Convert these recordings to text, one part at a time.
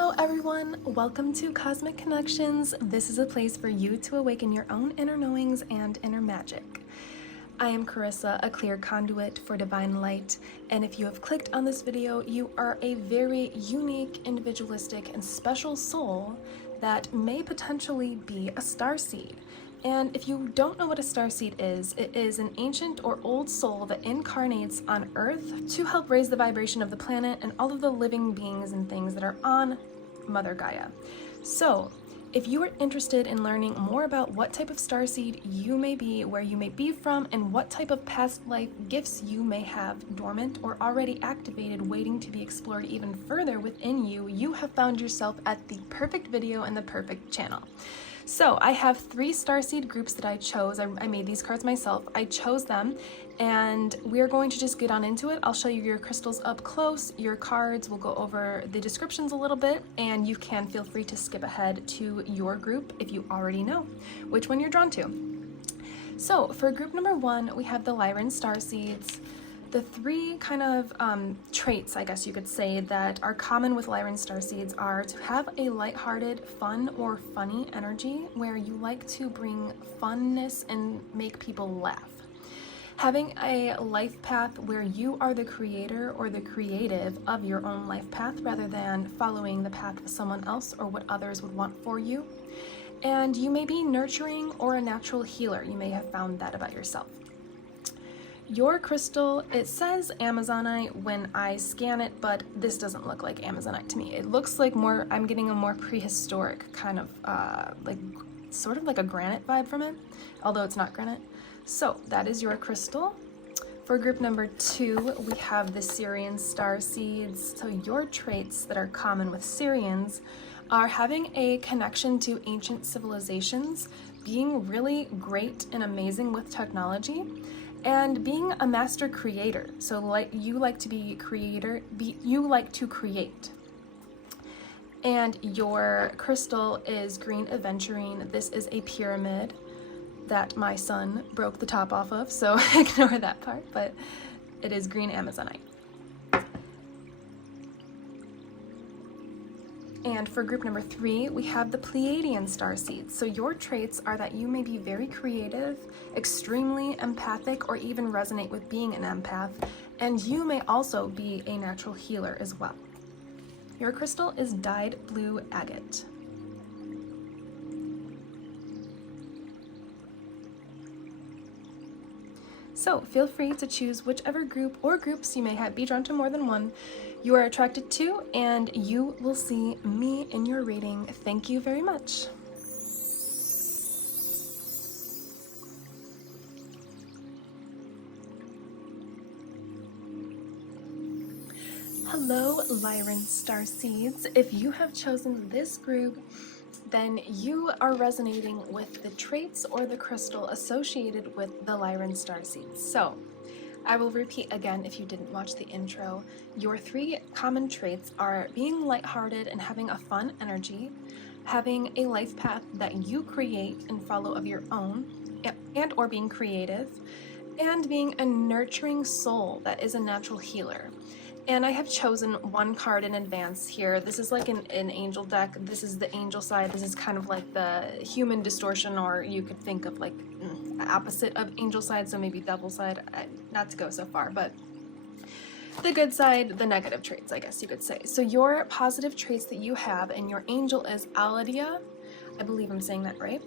Hello everyone, welcome to Cosmic Connections. This is a place for you to awaken your own inner knowings and inner magic. I am Carissa, a clear conduit for divine light, and if you have clicked on this video, you are a very unique, individualistic, and special soul that may potentially be a starseed. And if you don't know what a starseed is, it is an ancient or old soul that incarnates on Earth to help raise the vibration of the planet and all of the living beings and things that are on Mother Gaia. So, if you are interested in learning more about what type of starseed you may be, where you may be from, and what type of past life gifts you may have dormant or already activated waiting to be explored even further within you, you have found yourself at the perfect video and the perfect channel. So I have 3 starseed groups that I chose. I made these cards myself. I chose them and we're going to just get on into it. I'll show you your crystals up close, your cards, we'll go over the descriptions a little bit, and you can feel free to skip ahead to your group if you already know which one you're drawn to. So for group number 1, we have the Lyran Starseeds. The 3 kind of traits, I guess you could say, that are common with Lyran Starseeds are to have a lighthearted, fun, or funny energy where you like to bring funness and make people laugh. Having a life path where you are the creator or the creative of your own life path rather than following the path of someone else or what others would want for you. And you may be nurturing or a natural healer. You may have found that about yourself. Your crystal, it says Amazonite when I scan it, but this doesn't look like Amazonite to me. It looks like more, I'm getting a more prehistoric kind of, sort of like a granite vibe from it, although it's not granite. So that is your crystal. For group number 2, we have the Sirian Starseeds. So your traits that are common with Sirians are having a connection to ancient civilizations, being really great and amazing with technology, and being a master creator. So like you like to be creator, you like to create. And your crystal is green aventurine. This is a pyramid that my son broke the top off of, so ignore that part, but it is green Amazonite. And for group number 3, we have the Pleiadian Starseeds. So your traits are that you may be very creative, extremely empathic, or even resonate with being an empath, and you may also be a natural healer as well. Your crystal is dyed blue agate. So feel free to choose whichever group or groups you may be drawn to more than one you are attracted to, and you will see me in your reading. Thank you very much. Hello, Lyran Starseeds. If you have chosen this group, then you are resonating with the traits or the crystal associated with the Lyran Starseeds. So, I will repeat again if you didn't watch the intro. Your 3 common traits are being lighthearted and having a fun energy, having a life path that you create and follow of your own, and or being creative, and being a nurturing soul that is a natural healer. And I have chosen one card in advance here. This is like an angel deck. This is the angel side. This is kind of like the human distortion, or you could think of like opposite of angel side, so maybe devil side. Not to go so far, but the good side, the negative traits, I guess you could say. So your positive traits that you have, and your angel is Aladia. I believe I'm saying that right.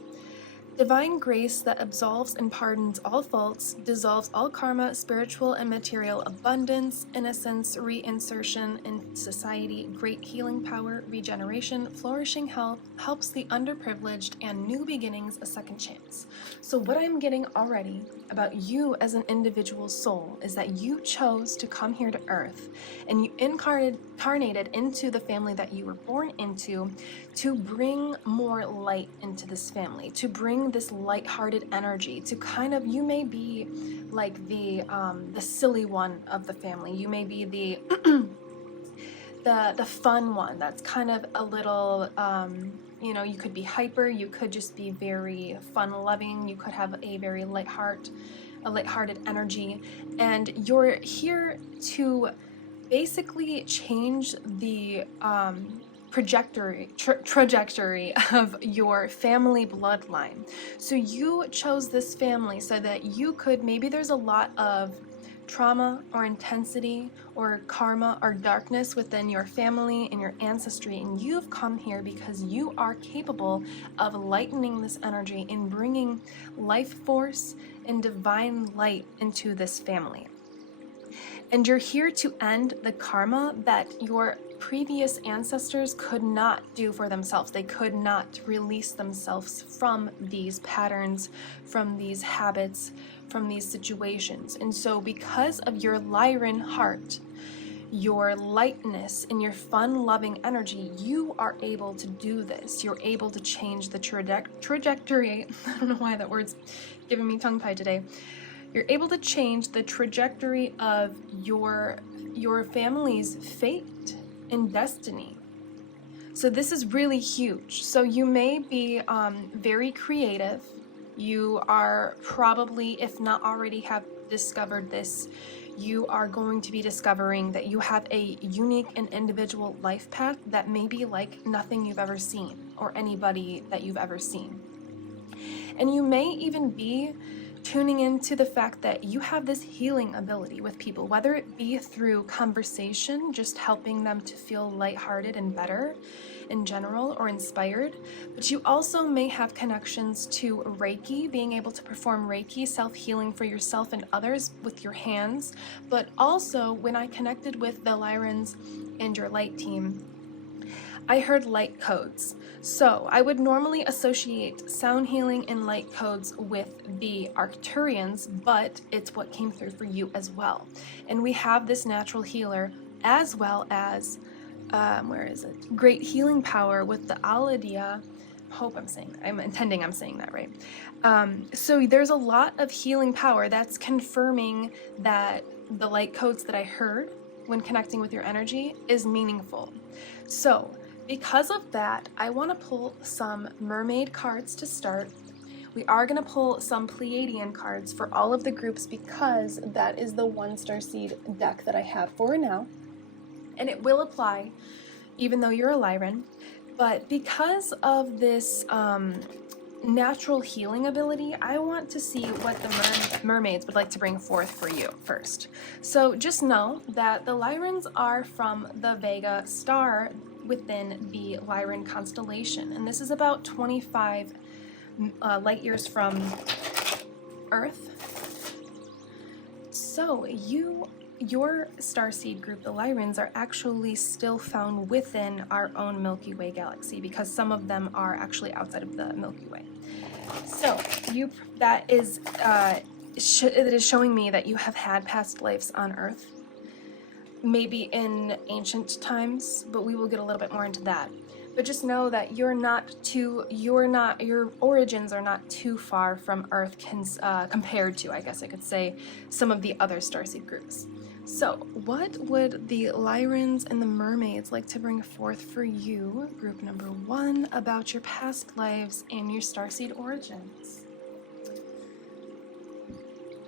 Divine grace that absolves and pardons all faults, dissolves all karma, spiritual and material abundance, innocence, reinsertion in society, great healing power, regeneration, flourishing health, helps the underprivileged, and new beginnings a second chance. So what I'm getting already about you as an individual soul is that you chose to come here to Earth, and you incarnated into the family that you were born into to bring more light into this family, to bring this light-hearted energy, to kind of, you may be like the silly one of the family. You may be the the fun one that's kind of a little you know, you could be hyper, you could just be very fun-loving, you could have a very lighthearted energy, and you're here to basically change the trajectory of your family bloodline. So you chose this family so that you could, maybe there's a lot of trauma or intensity or karma or darkness within your family and your ancestry, and you've come here because you are capable of lightening this energy and bringing life force and divine light into this family. And you're here to end the karma that your previous ancestors could not do for themselves. They could not release themselves from these patterns, from these habits, from these situations. And so because of your Lyran heart, your lightness and your fun-loving energy, you are able to do this. You're able to change the trajectory. I don't know why that word's giving me tongue-tied today. You're able to change the trajectory of your family's fate and destiny. So this is really huge. So you may be very creative. You are probably, if not already have discovered this, you are going to be discovering that you have a unique and individual life path that may be like nothing you've ever seen or anybody that you've ever seen. And you may even be tuning into the fact that you have this healing ability with people, whether it be through conversation, just helping them to feel lighthearted and better in general, or inspired, but you also may have connections to Reiki, being able to perform Reiki, self-healing for yourself and others with your hands. But also, when I connected with the Lyrans and your light team, I heard light codes. So I would normally associate sound healing and light codes with the Arcturians, but it's what came through for you as well. And we have this natural healer as well as, where is it? Great healing power with the Aladia. I'm saying that right. So there's a lot of healing power that's confirming that the light codes that I heard when connecting with your energy is meaningful. So because of that, I want to pull some mermaid cards to start. We are going to pull some Pleiadian cards for all of the groups because that is the one Starseed deck that I have for now. And it will apply even though you're a Lyran. But because of this natural healing ability, I want to see what the mermaids would like to bring forth for you first. So just know that the Lyrans are from the Vega star within the Lyran constellation, and this is about 25 light years from Earth. So your Starseed group, the Lyrans, are actually still found within our own Milky Way galaxy because some of them are actually outside of the Milky Way. So that is showing me that you have had past lives on Earth, maybe in ancient times, but we will get a little bit more into that. But just know that your origins are not too far from Earth compared to, I guess I could say, some of the other Starseed groups. So what would the Lyrans and the mermaids like to bring forth for you, group number 1, about your past lives and your Starseed origins?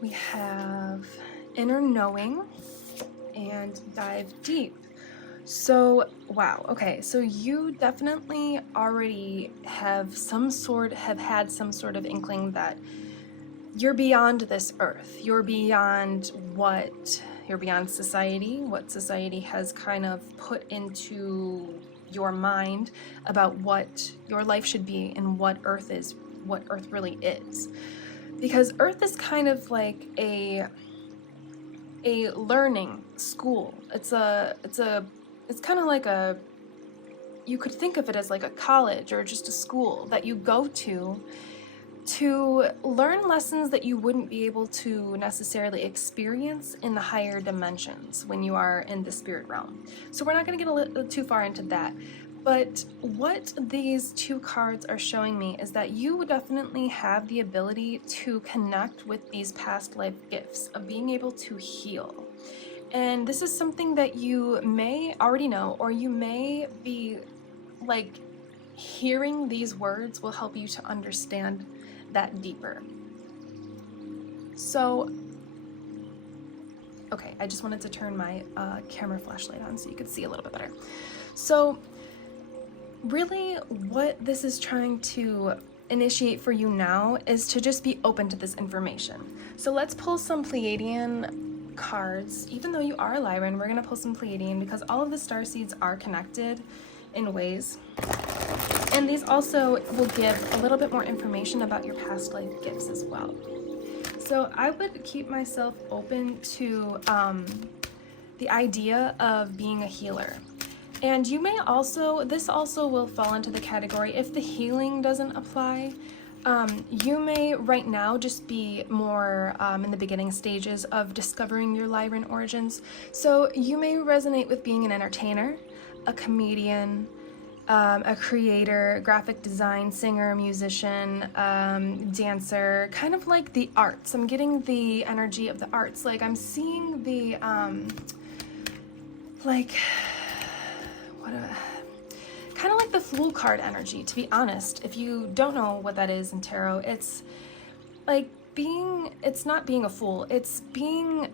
We have Inner Knowing and Dive Deep. So, wow, okay, so you definitely already have had some sort of inkling that you're beyond this Earth. You're beyond society, what society has kind of put into your mind about what your life should be and what Earth really is. Because Earth is kind of like a learning school. It's kind of like you could think of it as like a college or just a school that you go to learn lessons that you wouldn't be able to necessarily experience in the higher dimensions when you are in the spirit realm. So we're not going to get a little too far into that. But what these 2 cards are showing me is that you definitely have the ability to connect with these past life gifts of being able to heal. And this is something that you may already know, or you may be like hearing these words will help you to understand that deeper. So, okay, I just wanted to turn my camera flashlight on so you could see a little bit better. So, really what this is trying to initiate for you now is to just be open to this information. So let's pull some Pleiadian cards. Even though you are Lyran, we're going to pull some Pleiadian because all of the Starseeds are connected in ways. And these also will give a little bit more information about your past life gifts as well. So I would keep myself open to the idea of being a healer. And you may also, this also will fall into the category, if the healing doesn't apply, you may right now just be more in the beginning stages of discovering your Lyran origins. So you may resonate with being an entertainer, a comedian, a creator, graphic design, singer, musician, dancer, kind of like the arts. I'm getting the energy of the arts. Like I'm seeing the, kind of like the Fool card energy, to be honest. If you don't know what that is in tarot, it's like it's not being a fool, it's being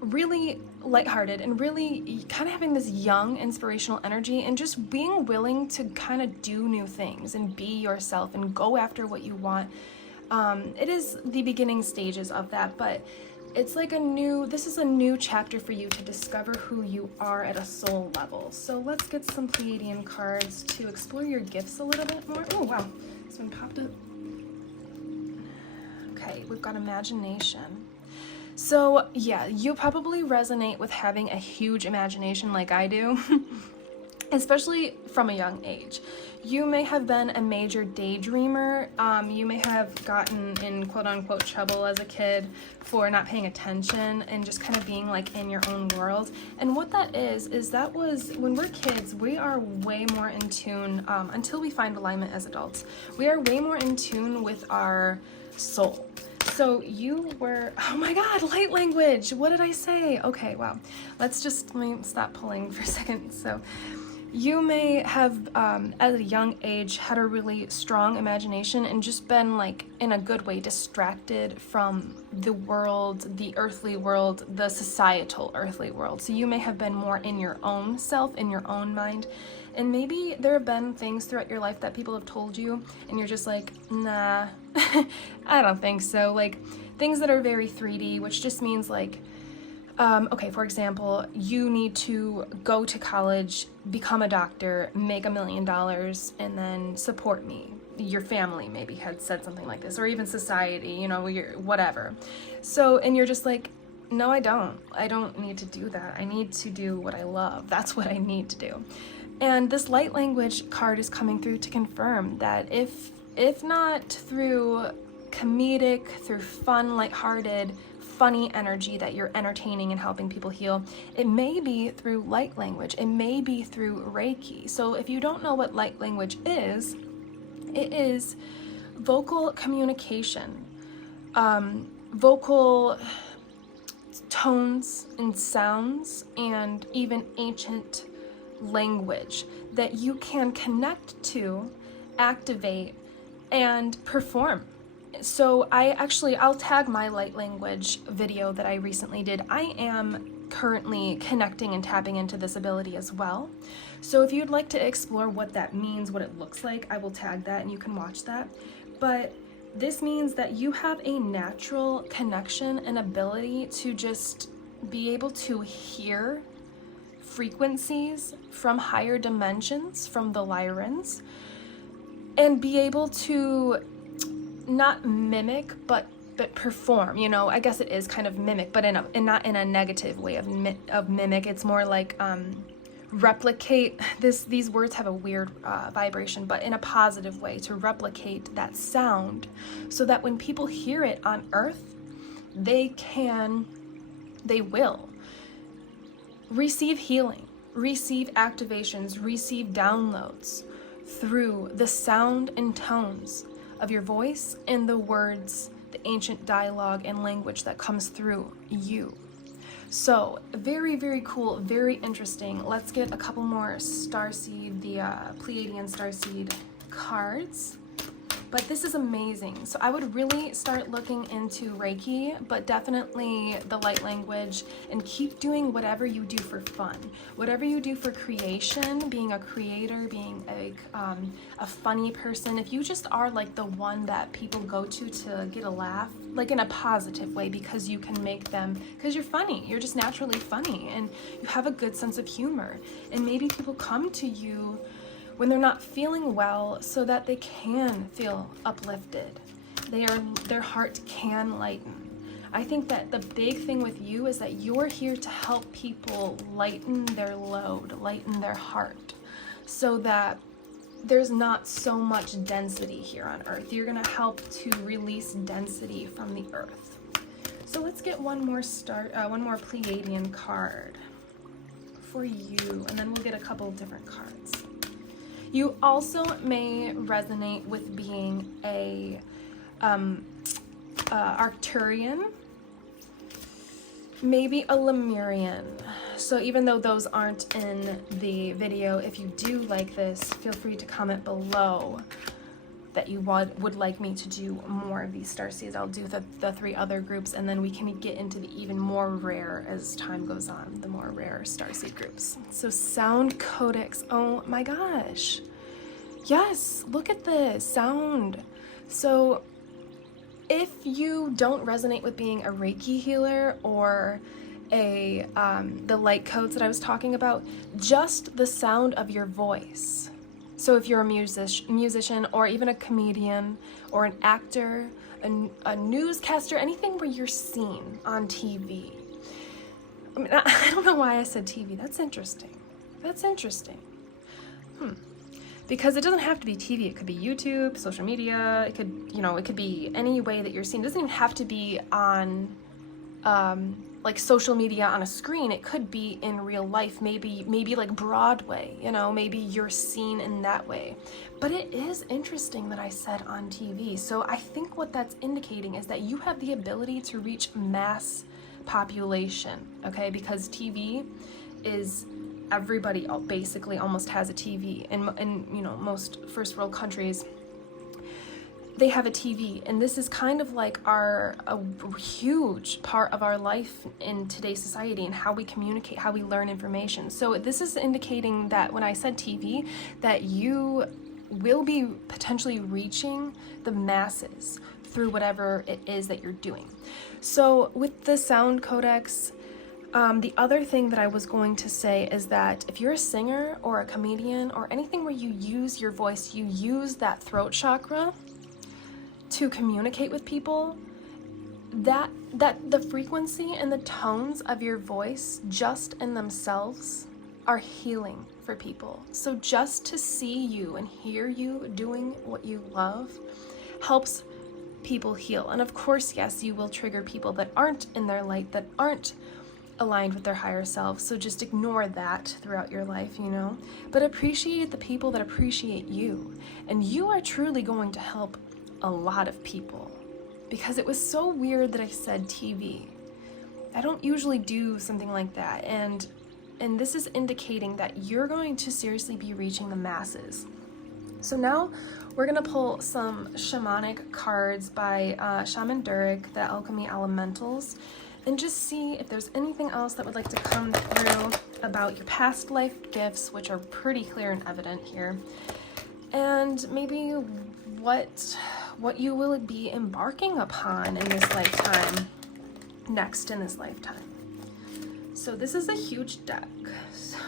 really lighthearted and really kind of having this young inspirational energy and just being willing to kind of do new things and be yourself and go after what you want. It is the beginning stages of that, but it's like this is a new chapter for you to discover who you are at a soul level. So let's get some Pleiadian cards to explore your gifts a little bit more. Oh wow, this one popped up. Okay, we've got imagination. So yeah, you probably resonate with having a huge imagination like I do, especially from a young age. You may have been a major daydreamer. You may have gotten in quote-unquote trouble as a kid for not paying attention and just kind of being like in your own world. And what that is that was, when we're kids, we are way more in tune, until we find alignment as adults, we are way more in tune with our soul. So you were, oh my God, light language. What did I say? Okay, wow. Let me stop pulling for a second. So you may have, at a young age, had a really strong imagination and just been, like, in a good way, distracted from the world, the earthly world, the societal earthly world. So you may have been more in your own self, in your own mind. And maybe there have been things throughout your life that people have told you, and you're just like, nah, I don't think so. Like, things that are very 3D, which just means, like, okay, for example, you need to go to college, become a doctor, make $1 million, and then support me. Your family maybe had said something like this, or even society, you know, whatever. So, and you're just like, no, I don't need to do that. I need to do what I love. That's what I need to do. And this light language card is coming through to confirm that if not through comedic, through fun, lighthearted, funny energy that you're entertaining and helping people heal, it may be through light language, it may be through Reiki. So if you don't know what light language is, it is vocal communication, vocal tones and sounds, and even ancient language that you can connect to, activate, and perform. So I'll tag my light language video that I recently did. I am currently connecting and tapping into this ability as well. So if you'd like to explore what that means, what it looks like, I will tag that and you can watch that. But this means that you have a natural connection and ability to just be able to hear frequencies from higher dimensions, from the Lyrans, and be able to not mimic, but perform. You know, I guess it is kind of mimic, but not in a negative way of mimic. It's more like replicate. These words have a weird vibration, but in a positive way, to replicate that sound, so that when people hear it on Earth, they will receive healing, receive activations, receive downloads through the sound and tones of your voice and the words, the ancient dialogue and language that comes through you. So very, very cool, very interesting. Let's get a couple more Starseed, the Pleiadian Starseed cards. But this is amazing. So I would really start looking into Reiki, but definitely the light language, and keep doing whatever you do for fun. Whatever you do for creation, being a creator, being a funny person. If you just are like the one that people go to get a laugh, like in a positive way, because you can make them, because you're funny. You're just naturally funny and you have a good sense of humor. And maybe people come to you when they're not feeling well so that they can feel uplifted. Their heart can lighten. I think that the big thing with you is that you're here to help people lighten their load, lighten their heart, so that there's not so much density here on Earth. You're gonna help to release density from the Earth. So let's get one more Pleiadian card for you, and then we'll get a couple of different cards. You also may resonate with being a Arcturian, maybe a Lemurian. So even though those aren't in the video, if you do like this, feel free to comment below that you would like me to do more of these Starseeds. I'll do the 3 other groups, and then we can get into the even more rare as time goes on, the more rare Starseed groups. So sound codex, oh my gosh. Yes, look at this, sound. So if you don't resonate with being a Reiki healer or the light codes that I was talking about, just the sound of your voice. So if you're a musician or even a comedian or an actor, a newscaster, anything where you're seen on TV. I mean, I don't know why I said TV. That's interesting. That's interesting. Because it doesn't have to be TV. It could be YouTube, social media. It could, it could be any way that you're seen. It doesn't even have to be on like social media on a screen. It could be in real life, maybe like Broadway, maybe you're seen in that way. But it is interesting that I said on TV. So I think what that's indicating is that you have the ability to reach mass population, okay? Because TV is, everybody basically almost has a TV. In most first world countries, they have a TV, and this is kind of like a huge part of our life in today's society and how we communicate, how we learn information. So this is indicating that when I said TV, that you will be potentially reaching the masses through whatever it is that you're doing. So with the sound codex, the other thing that I was going to say is that if you're a singer or a comedian or anything where you use your voice, you use that throat chakra to communicate with people, that the frequency and the tones of your voice just in themselves are healing for people. So just to see you and hear you doing what you love helps people heal. And of course, yes, you will trigger people that aren't in their light, that aren't aligned with their higher self. So just ignore that throughout your life, but appreciate the people that appreciate you. And you are truly going to help a lot of people, because it was so weird that I said TV. I don't usually do something like that, and this is indicating that you're going to seriously be reaching the masses. So now we're gonna pull some shamanic cards by Shaman Durek, the Alchemy Elementals, and just see if there's anything else that would like to come through about your past life gifts, which are pretty clear and evident here, and maybe what you will be embarking upon in this lifetime, next in this lifetime. So this is a huge deck, so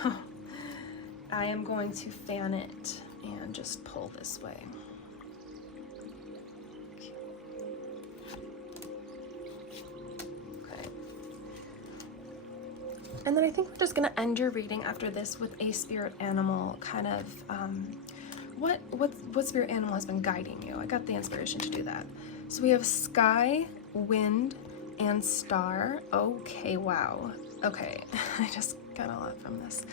I am going to fan it and just pull this way. Okay. And then I think we're just gonna end your reading after this with a spirit animal kind of, what spirit animal has been guiding you? I got the inspiration to do that. So we have sky, wind, and star. Okay, wow. Okay, I just got a lot from this.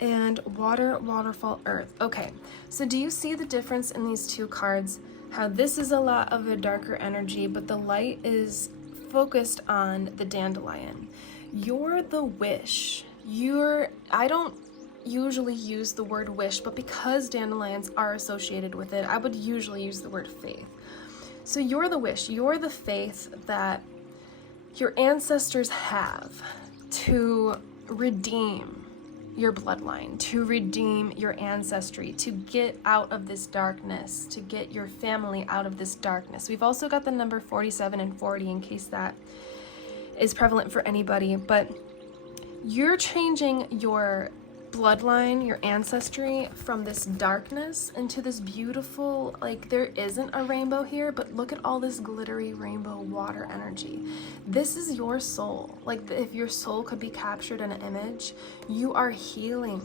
And water, waterfall, earth. Okay, so do you see the difference in these 2 cards? How this is a lot of a darker energy, but the light is focused on the dandelion. You're the wish. usually use the word wish, but because dandelions are associated with it, I would usually use the word faith. So you're the wish, you're the faith that your ancestors have to redeem your bloodline, to redeem your ancestry, to get out of this darkness, to get your family out of this darkness. We've also got the number 47 and 40 in case that is prevalent for anybody, but you're changing your bloodline, your ancestry from this darkness into this beautiful, like there isn't a rainbow here, but look at all this glittery rainbow water energy. This is your soul. Like if your soul could be captured in an image, you are healing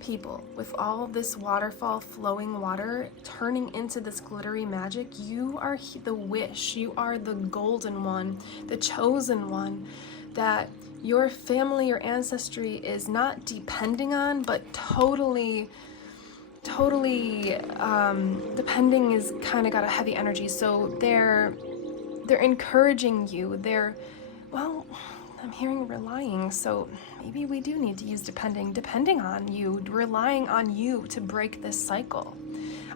people with all of this waterfall flowing water turning into this glittery magic. You are the wish, you are the golden one, the chosen one that your family, your ancestry is not depending on, but totally depending is kind of got a heavy energy. So they're encouraging you. Well, I'm hearing relying, so maybe we do need to use depending on you, relying on you to break this cycle.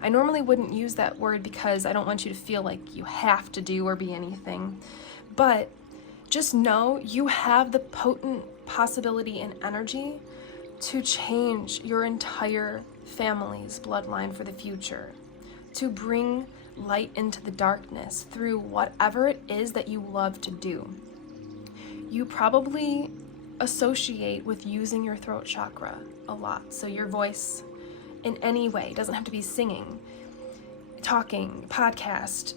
I normally wouldn't use that word because I don't want you to feel like you have to do or be anything, but just know you have the potent possibility and energy to change your entire family's bloodline for the future, to bring light into the darkness through whatever it is that you love to do. You probably associate with using your throat chakra a lot, so your voice in any way, doesn't have to be singing, talking, podcast,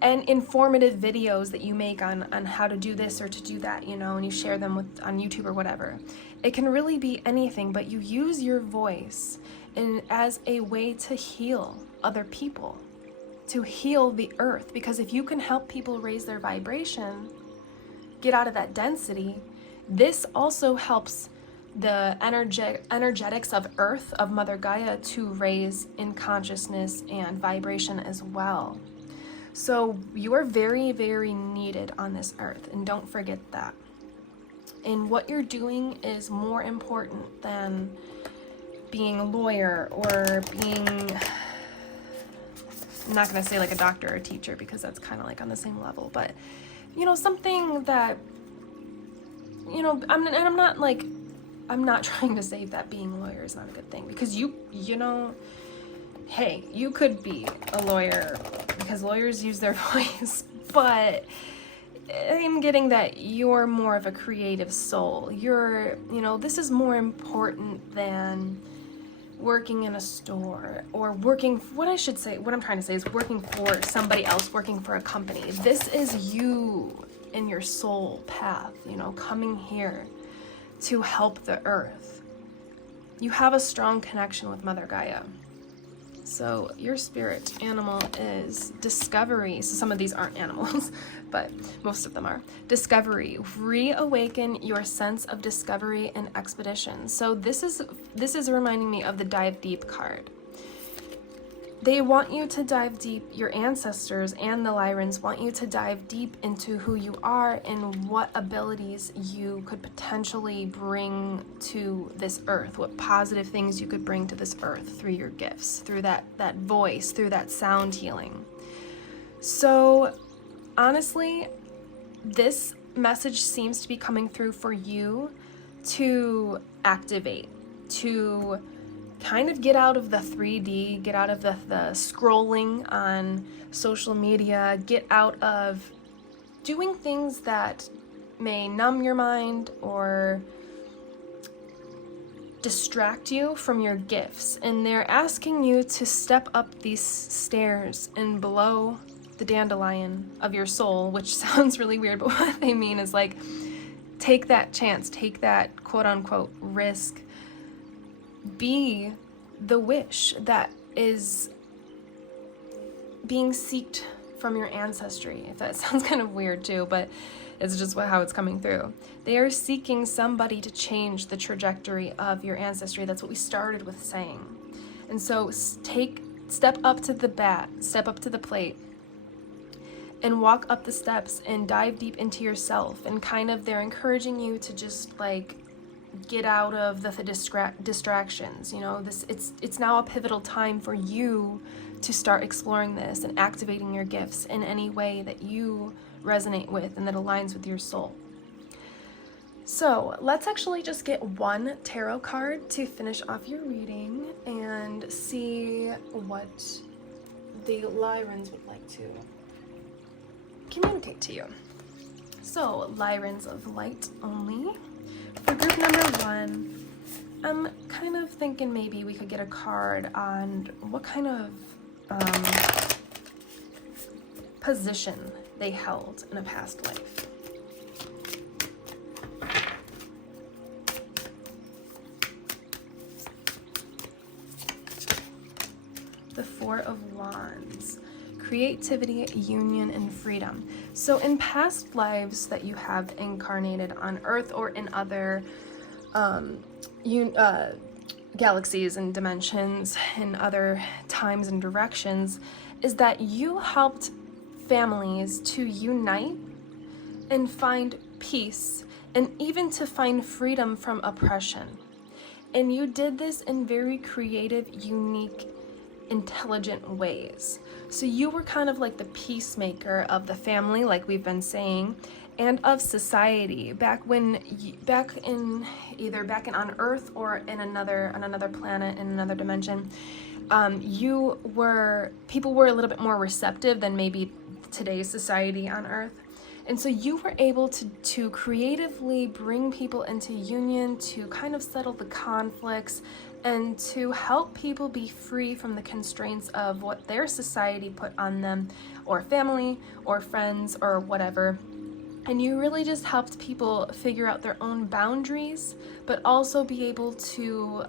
and informative videos that you make on how to do this or to do that, you know, and you share them on YouTube or whatever. It can really be anything, but you use your voice as a way to heal other people, to heal the earth, because if you can help people raise their vibration, get out of that density, this also helps the energetics of Earth, of Mother Gaia, to raise in consciousness and vibration as well. So you are very, very needed on this earth, and don't forget that. And what you're doing is more important than being a lawyer or being, I'm not going to say like a doctor or a teacher because that's kind of like on the same level, but you know, something that, you know, I'm not trying to say that being a lawyer is not a good thing, because you know, hey, you could be a lawyer because lawyers use their voice, but I'm getting that you're more of a creative soul. You know, this is more important than working in a store or what I'm trying to say is working for somebody else, working for a company. This is you in your soul path, you know, coming here to help the earth. You have a strong connection with Mother Gaia. So your spirit animal is discovery. So some of these aren't animals, but most of them are. Discovery. Reawaken your sense of discovery and expedition. So this is reminding me of the Dive Deep card. They want you to dive deep. Your ancestors and the Lyrans want you to dive deep into who you are and what abilities you could potentially bring to this earth, what positive things you could bring to this earth through your gifts, through that voice, through that sound healing. So honestly, this message seems to be coming through for you to activate, to kind of get out of the 3D, get out of the scrolling on social media, get out of doing things that may numb your mind or distract you from your gifts. And they're asking you to step up these stairs and blow the dandelion of your soul, which sounds really weird, but what they mean is like, take that chance, take that quote unquote risk. Be the wish that is being seeked from your ancestry. If that sounds kind of weird too, but it's just how it's coming through. They are seeking somebody to change the trajectory of your ancestry. That's what we started with saying. And so step up to the bat, step up to the plate, and walk up the steps and dive deep into yourself. And kind of they're encouraging you to just like get out of the distractions. You know, it's now a pivotal time for you to start exploring this and activating your gifts in any way that you resonate with and that aligns with your soul. So let's actually just get one tarot card to finish off your reading and see what the Lyrans would like to communicate to you. So, Lyrans of light only. For group number 1, I'm kind of thinking maybe we could get a card on what kind of position they held in a past life. The Four of Wands. Creativity, union, and freedom. So in past lives that you have incarnated on Earth or in other galaxies and dimensions, in other times and directions, is that you helped families to unite and find peace and even to find freedom from oppression. And you did this in very creative, unique, intelligent ways. So you were kind of like the peacemaker of the family, like we've been saying, and of society back on Earth or in another planet, in another dimension. People were a little bit more receptive than maybe today's society on Earth. And so you were able to creatively bring people into union, to kind of settle the conflicts, and to help people be free from the constraints of what their society put on them, or family, or friends, or whatever. And you really just helped people figure out their own boundaries, but also be able to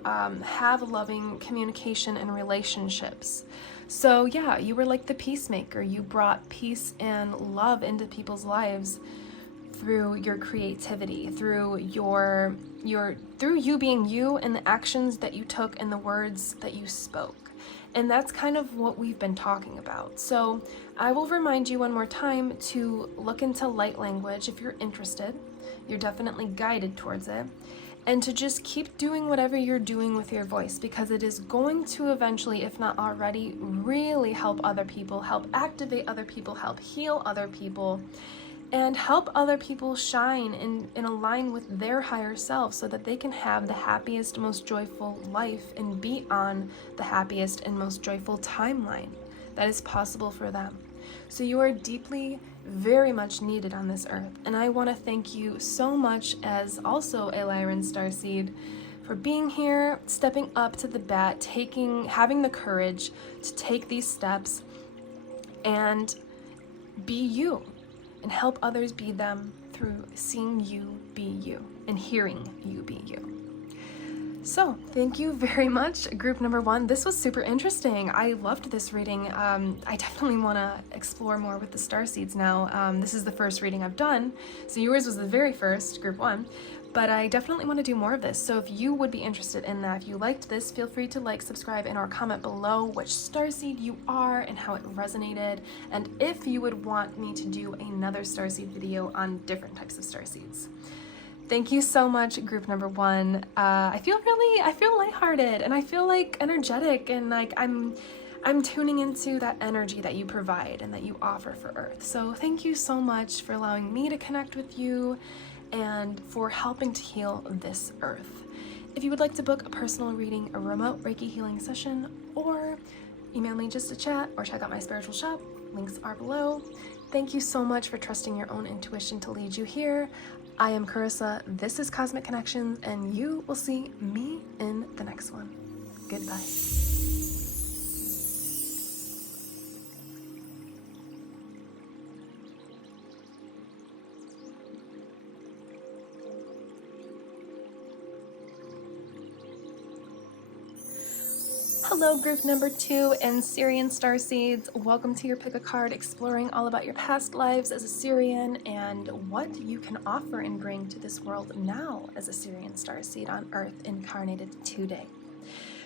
have loving communication and relationships. So yeah, you were like the peacemaker. You brought peace and love into people's lives through your creativity, through through you being you, and the actions that you took and the words that you spoke. And that's kind of what we've been talking about. So I will remind you one more time to look into light language if you're interested. You're definitely guided towards it. And to just keep doing whatever you're doing with your voice, because it is going to eventually, if not already, really help other people, help activate other people, help heal other people, and help other people shine and align with their higher self so that they can have the happiest, most joyful life and be on the happiest and most joyful timeline that is possible for them. So you are deeply, very much needed on this earth. And I want to thank you so much, as also a Lyran Starseed, for being here, stepping up to the bat, having the courage to take these steps and be you, and help others be them through seeing you be you and hearing you be you. So thank you very much, group number 1. This was super interesting. I loved this reading. I definitely want to explore more with the Starseeds now. This is the first reading I've done, so yours was the very first, group 1. But I definitely want to do more of this. So if you would be interested in that, if you liked this, feel free to like, subscribe, and or comment below which Starseed you are and how it resonated, and if you would want me to do another Starseed video on different types of Starseeds. Thank you so much, group number 1. I feel lighthearted, and I feel like energetic, and like I'm tuning into that energy that you provide and that you offer for Earth. So thank you so much for allowing me to connect with you and for helping to heal this Earth. If you would like to book a personal reading, a remote Reiki healing session, or email me just to chat, or check out my spiritual shop, links are below. Thank you so much for trusting your own intuition to lead you here. I am Carissa, this is Cosmic Connections, and you will see me in the next one. Goodbye. Hello, group number 2 and Sirian Starseeds. Welcome to your Pick a Card, exploring all about your past lives as a Sirian and what you can offer and bring to this world now as a Sirian Starseed on Earth incarnated today.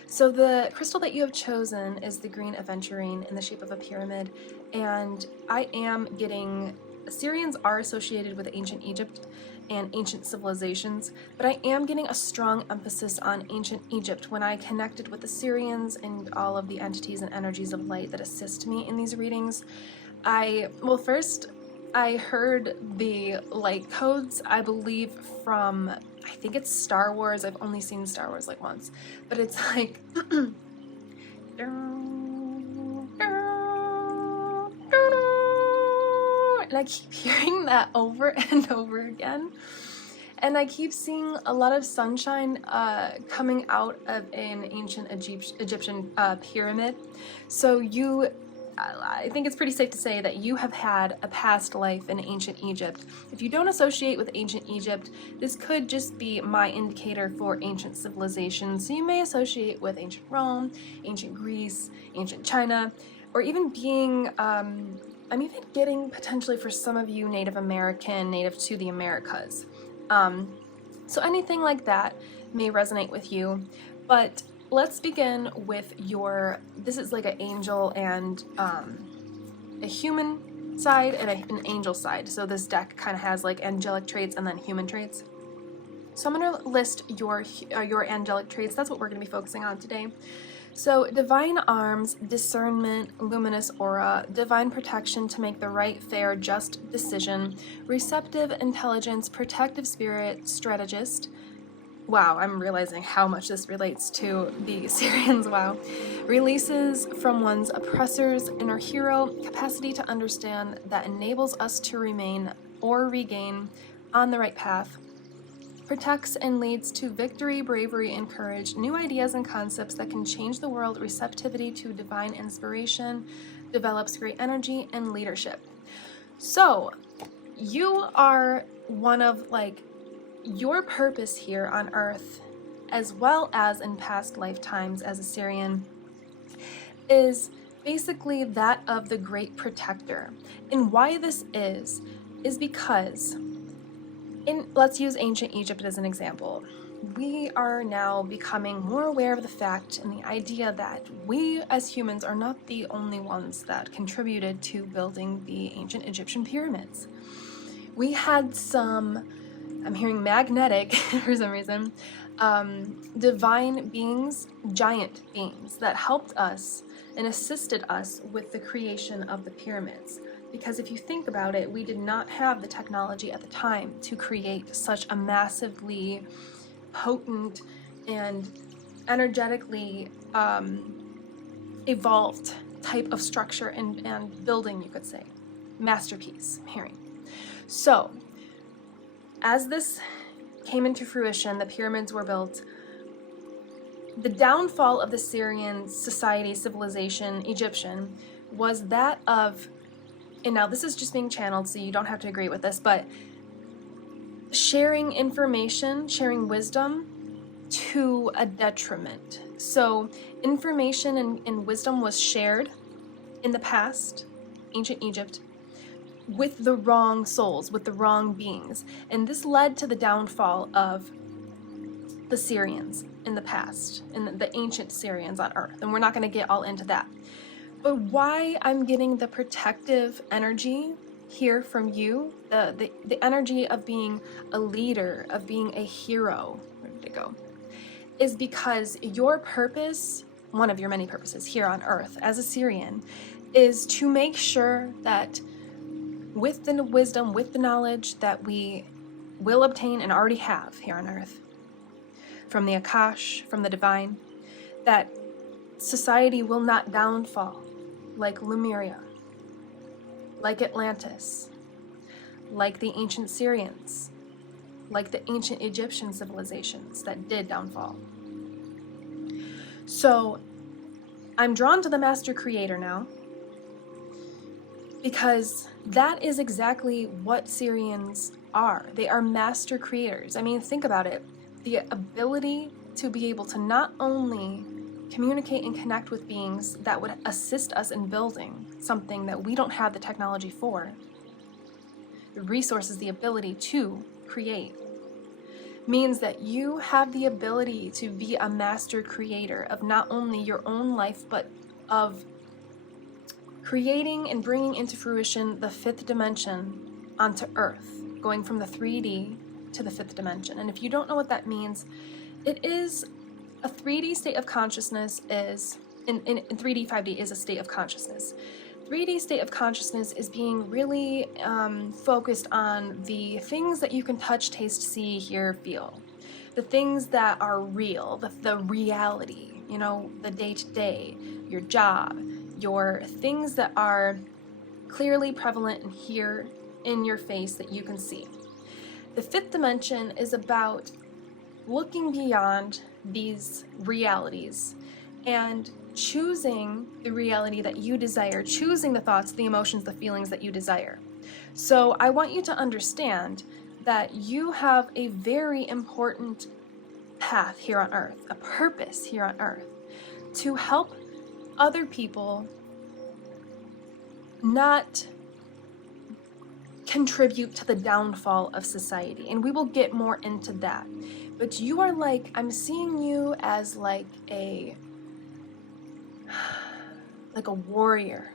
So the crystal that you have chosen is the green aventurine in the shape of a pyramid, and I am getting Sirians are associated with ancient Egypt, and ancient civilizations, but I am getting a strong emphasis on ancient Egypt when I connected with the Sirians and all of the entities and energies of light that assist me in these readings. First, I heard the light codes, I believe, from, I think it's Star Wars. I've only seen Star Wars like once, but it's like and I keep hearing that over and over again. And I keep seeing a lot of sunshine coming out of an ancient Egyptian pyramid. So I think it's pretty safe to say that you have had a past life in ancient Egypt. If you don't associate with ancient Egypt, this could just be my indicator for ancient civilizations. So you may associate with ancient Rome, ancient Greece, ancient China, or even being, I'm even getting potentially for some of you Native American, native to the Americas. So anything like that may resonate with you, but let's begin with this is like an angel and a human side and an angel side. So this deck kind of has like angelic traits and then human traits. So I'm going to list your angelic traits. That's what we're going to be focusing on today. So divine arms, discernment, luminous aura, divine protection to make the right, fair, just decision, receptive intelligence, protective spirit, strategist. Wow, I'm realizing how much this relates to the Sirians, wow. Releases from one's oppressors, inner hero, capacity to understand that enables us to remain or regain on the right path. Protects and leads to victory, bravery, and courage, new ideas and concepts that can change the world, receptivity to divine inspiration, develops great energy and leadership. So, you are one of your purpose here on Earth, as well as in past lifetimes as a Sirian, is basically that of the great protector. And why this is because let's use ancient Egypt as an example. We are now becoming more aware of the fact and the idea that we as humans are not the only ones that contributed to building the ancient Egyptian pyramids. We had some, I'm hearing magnetic for some reason, divine beings, giant beings that helped us and assisted us with the creation of the pyramids. Because if you think about it, we did not have the technology at the time to create such a massively potent and energetically evolved type of structure and building, you could say. Masterpiece, I'm hearing. So, as this came into fruition, the pyramids were built. The downfall of the Sirian society, civilization, Egyptian, was that of, and now this is just being channeled, so you don't have to agree with this, but sharing information, sharing wisdom to a detriment. So information and wisdom was shared in the past, ancient Egypt, with the wrong souls, with the wrong beings. And this led to the downfall of the Sirians in the past, in the ancient Sirians on Earth. And we're not going to get all into that. But why I'm getting the protective energy here from you, the energy of being a leader, of being a hero, where did it go, is because your purpose, one of your many purposes here on Earth as a Sirian, is to make sure that with the wisdom, with the knowledge that we will obtain and already have here on Earth, from the Akash, from the divine, that society will not downfall like Lemuria, like Atlantis, like the ancient Sirians, like the ancient Egyptian civilizations that did downfall. So I'm drawn to the Master Creator now, because that is exactly what Sirians are. They are master creators. I mean, think about it. The ability to be able to not only communicate and connect with beings that would assist us in building something that we don't have the technology for, the resources, the ability to create, means that you have the ability to be a master creator of not only your own life, but of creating and bringing into fruition the fifth dimension onto Earth, going from the 3D to the fifth dimension. And if you don't know what that means, it is a 3D state of consciousness is, in 3D, 5D is a state of consciousness. 3D state of consciousness is being really focused on the things that you can touch, taste, see, hear, feel. The things that are real, the reality, you know, the day-to-day, your job, your things that are clearly prevalent and here in your face that you can see. The fifth dimension is about looking beyond these realities and choosing the reality that you desire, choosing the thoughts, the emotions, the feelings that you desire. So I want you to understand that you have a very important path here on earth, a purpose here on earth, to help other people not contribute to the downfall of society. And we will get more into that. But you are like, I'm seeing you as like a warrior,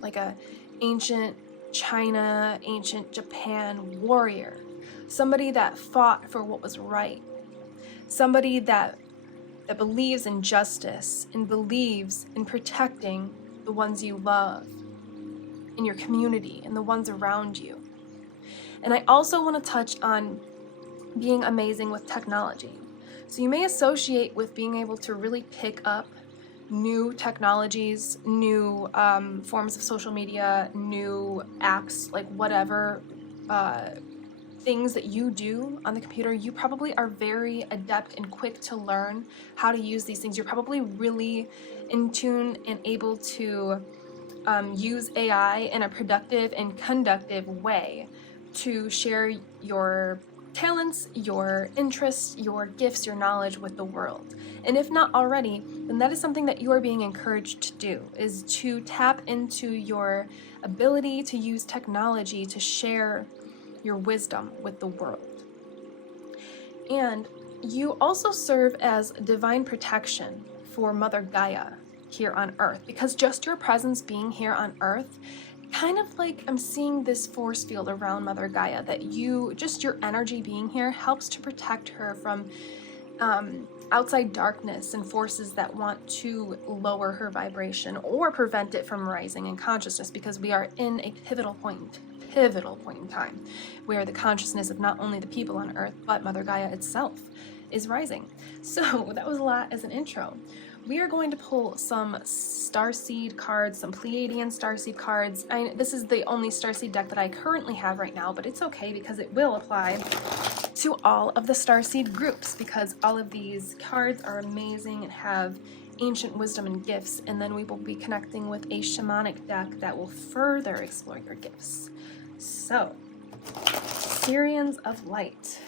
like a ancient China, ancient Japan warrior, somebody that fought for what was right, somebody that believes in justice and believes in protecting the ones you love in your community and the ones around you. And I also want to touch on being amazing with technology. So you may associate with being able to really pick up new technologies, new forms of social media, new apps, like whatever things that you do on the computer. You probably are very adept and quick to learn how to use these things. You're probably really in tune and able to use AI in a productive and conductive way to share your talents, your interests, your gifts, your knowledge with the world. And if not already, then that is something that you are being encouraged to do, is to tap into your ability to use technology to share your wisdom with the world. And you also serve as divine protection for Mother Gaia here on Earth, because just your presence being here on Earth, kind of like I'm seeing this force field around Mother Gaia, that you, just your energy being here helps to protect her from outside darkness and forces that want to lower her vibration or prevent it from rising in consciousness, because we are in a pivotal point in time where the consciousness of not only the people on Earth but Mother Gaia itself is rising. So that was a lot as an intro. We are going to pull some Starseed cards, some Pleiadian Starseed cards. This is the only Starseed deck that I currently have right now, but it's okay because it will apply to all of the Starseed groups, because all of these cards are amazing and have ancient wisdom and gifts, and then we will be connecting with a shamanic deck that will further explore your gifts. So, Sirians of Light.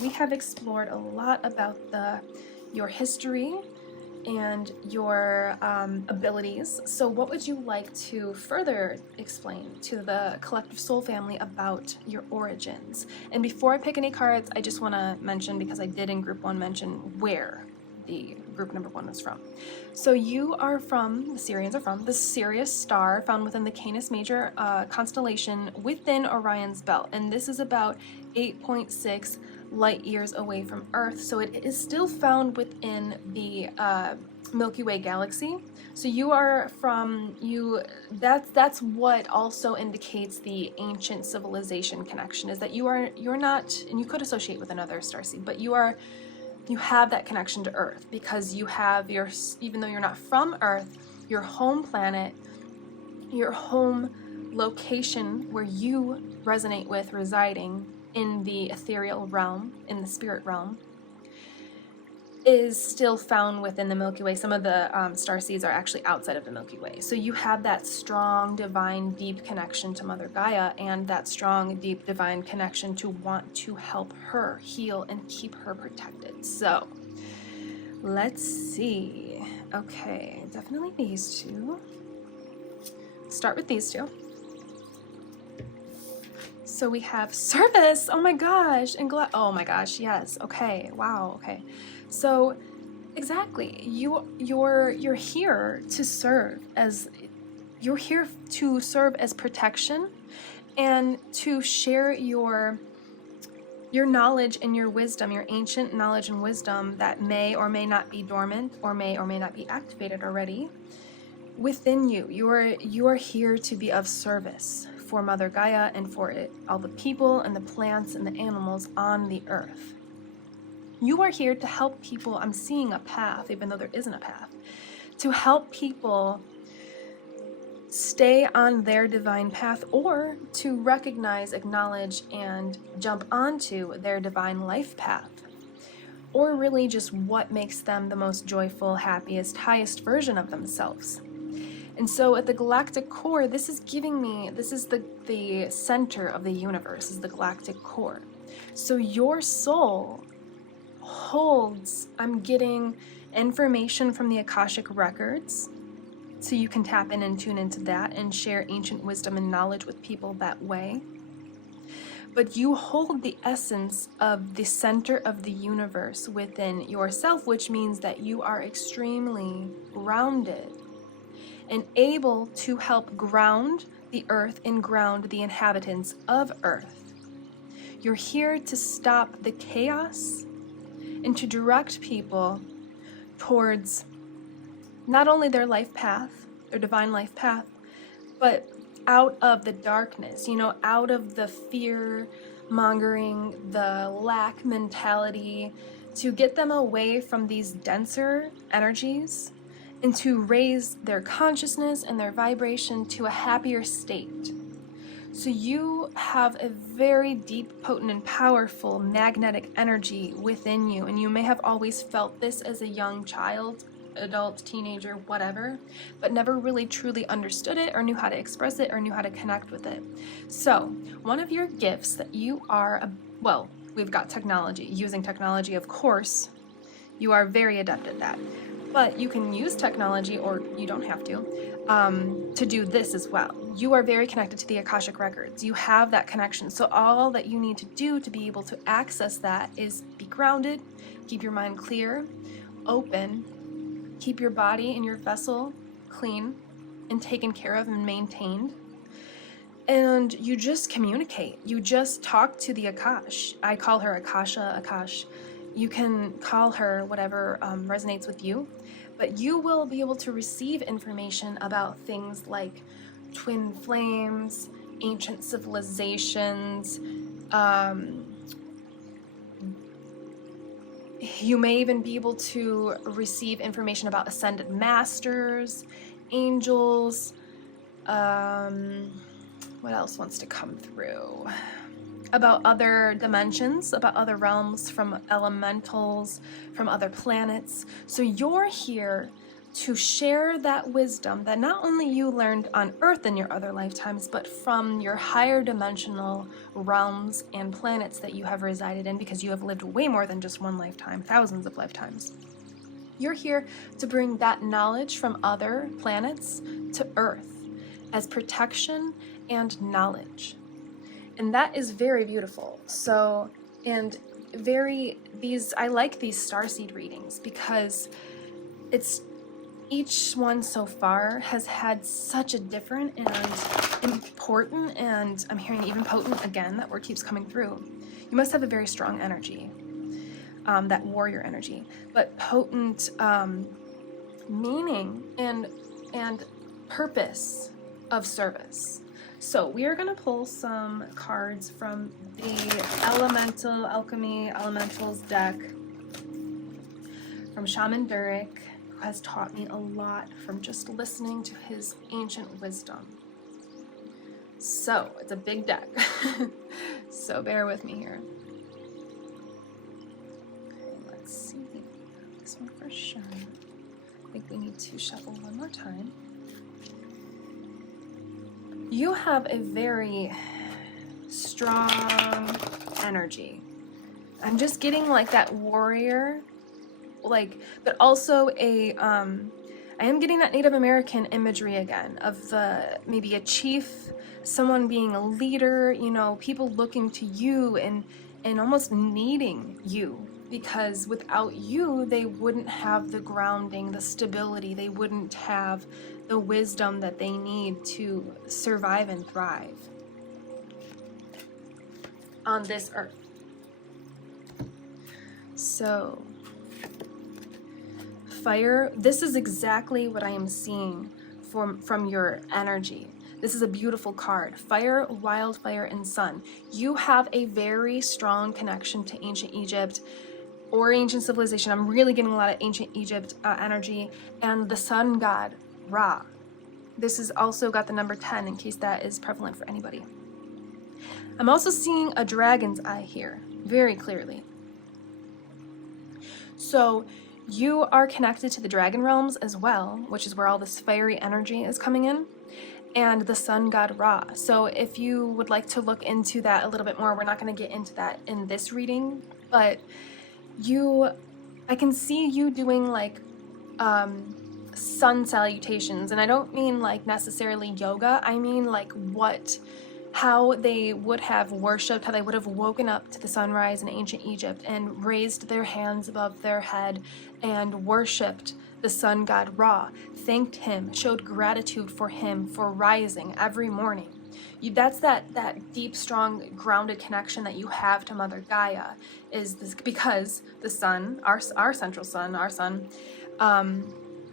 We have explored a lot about your history and your abilities. So what would you like to further explain to the collective soul family about your origins? And before I pick any cards, I just want to mention, because I did in group 1 mention where the group number 1 was from. So you are from, the Sirians are from the Sirius star, found within the Canis Major constellation within Orion's belt. And this is about 8.6 light years away from Earth, so it is still found within the Milky Way galaxy. So you are from that's what also indicates the ancient civilization connection, is that you're not, and you could associate with another starseed, but you have that connection to Earth, because you have even though you're not from Earth, your home planet, your home location where you resonate with residing in the ethereal realm, in the spirit realm, is still found within the Milky Way. Some of the starseeds are actually outside of the Milky Way. So you have that strong, divine, deep connection to Mother Gaia, and that strong, deep, divine connection to want to help her heal and keep her protected. So let's see. Okay, definitely these two. Start with these two. So we have service. Oh my gosh. And oh my gosh. Yes. Okay. Wow. Okay. So exactly. You're here to serve as protection, and to share your Your knowledge and your wisdom, your ancient knowledge and wisdom that may or may not be dormant or may not be activated already within you. You are here to be of service for Mother Gaia and for all the people and the plants and the animals on the earth. You are here to help people. I'm seeing a path, even though there isn't a path, to help people stay on their divine path, or to recognize, acknowledge, and jump onto their divine life path, or really just what makes them the most joyful, happiest, highest version of themselves. And so at the galactic core, this is the center of the universe, is the galactic core. So your soul holds, I'm getting information from the Akashic records, so you can tap in and tune into that and share ancient wisdom and knowledge with people that way. But you hold the essence of the center of the universe within yourself, which means that you are extremely grounded and able to help ground the earth and ground the inhabitants of Earth. You're here to stop the chaos and to direct people towards not only their life path, their divine life path, but out of the darkness, out of the fear mongering, the lack mentality, to get them away from these denser energies and to raise their consciousness and their vibration to a happier state. So you have a very deep, potent, and powerful magnetic energy within you, and you may have always felt this as a young child, adult, teenager, whatever, but never really truly understood it or knew how to express it or knew how to connect with it. So one of your gifts that you are, we've got technology, using technology, of course, you are very adept at that, but you can use technology, or you don't have to do this as well. You are very connected to the Akashic records. You have that connection. So all that you need to do to be able to access that is be grounded, keep your mind clear, open, keep your body and your vessel clean and taken care of and maintained. And you just communicate. You just talk to the Akash. I call her Akasha, Akash. You can call her whatever resonates with you. But you will be able to receive information about things like twin flames, ancient civilizations, you may even be able to receive information about ascended masters, angels, what else wants to come through? About other dimensions, about other realms, from elementals, from other planets. So you're here to share that wisdom that not only you learned on Earth in your other lifetimes, but from your higher dimensional realms and planets that you have resided in, because you have lived way more than just one lifetime, thousands of lifetimes. You're here to bring that knowledge from other planets to Earth as protection and knowledge. And that is very beautiful. So, and I like these Starseed readings because each one so far has had such a different and important, and I'm hearing even potent again, that word keeps coming through. You must have a very strong energy, that warrior energy, but potent meaning and purpose of service. So we are going to pull some cards from the Elemental Alchemy Elementals deck from Shaman Durek, who has taught me a lot from just listening to his ancient wisdom. So it's a big deck, so bear with me here. Okay, let's see. This one for sure. I think we need to shuffle one more time. You have a very strong energy. I'm just getting like that warrior, but also I am getting that Native American imagery again of maybe a chief, someone being a leader, people looking to you and almost needing you, because without you, they wouldn't have the grounding, the stability, they wouldn't have the wisdom that they need to survive and thrive on this earth. So, fire, this is exactly what I am seeing from your energy. This is a beautiful card. Fire, wildfire, and sun. You have a very strong connection to ancient Egypt or ancient civilization. I'm really getting a lot of ancient Egypt energy, and the sun god, Ra. This has also got the number 10 in case that is prevalent for anybody. I'm also seeing a dragon's eye here, very clearly. So you are connected to the dragon realms as well, which is where all this fiery energy is coming in, and the sun god Ra. So if you would like to look into that a little bit more, we're not going to get into that in this reading, but I can see you doing like sun salutations, and I don't mean like necessarily yoga. I mean like how they would have worshipped, how they would have woken up to the sunrise in ancient Egypt and raised their hands above their head and worshipped the sun god Ra, thanked him, showed gratitude for him for rising every morning. That's that deep, strong, grounded connection that you have to Mother Gaia, is this because the sun, our central sun, our sun,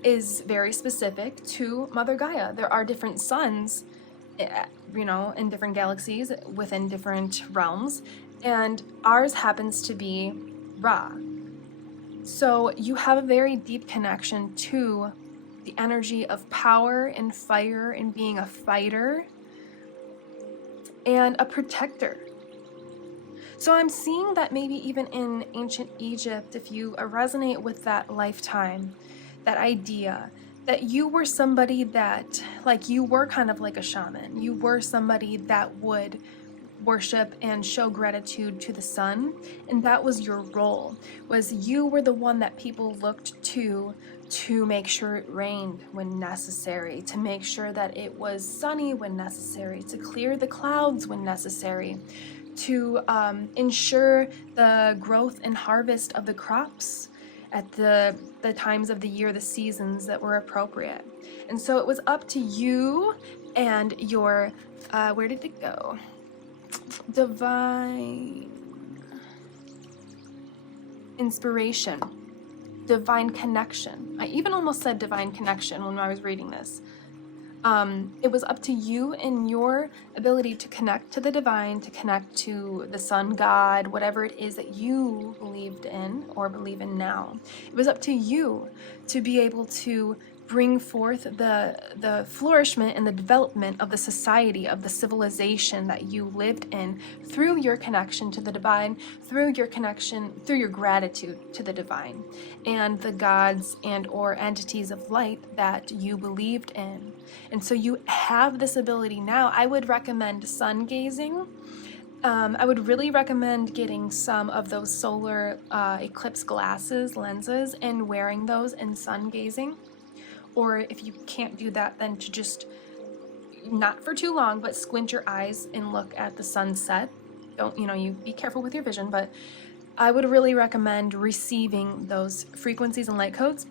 is very specific to Mother Gaia. There are different suns, you know, in different galaxies within different realms, and ours happens to be Ra. So you have a very deep connection to the energy of power and fire and being a fighter and a protector. So I'm seeing that maybe even in ancient Egypt, if you resonate with that lifetime, that idea that you were somebody that, like, you were kind of like a shaman. You were somebody that would worship and show gratitude to the sun, and that was your role, was you were the one that people looked to make sure it rained when necessary, to make sure that it was sunny when necessary, to clear the clouds when necessary, to ensure the growth and harvest of the crops at the times of the year, the seasons that were appropriate. And so it was up to you and your, where did it go? Divine inspiration, divine connection. I even almost said divine connection when I was reading this. It was up to you and your ability to connect to the divine, to connect to the sun god, whatever it is that you believed in or believe in now. It was up to you to be able to bring forth the flourishment and the development of the society, of the civilization that you lived in through your connection to the divine, through your gratitude to the divine and the gods and or entities of light that you believed in. And so you have this ability now. I would recommend sun gazing. I would really recommend getting some of those solar eclipse glasses, lenses, and wearing those and sun gazing. Or if you can't do that, then to just, not for too long, but squint your eyes and look at the sunset. Don't, you be careful with your vision, but I would really recommend receiving those frequencies and light codes,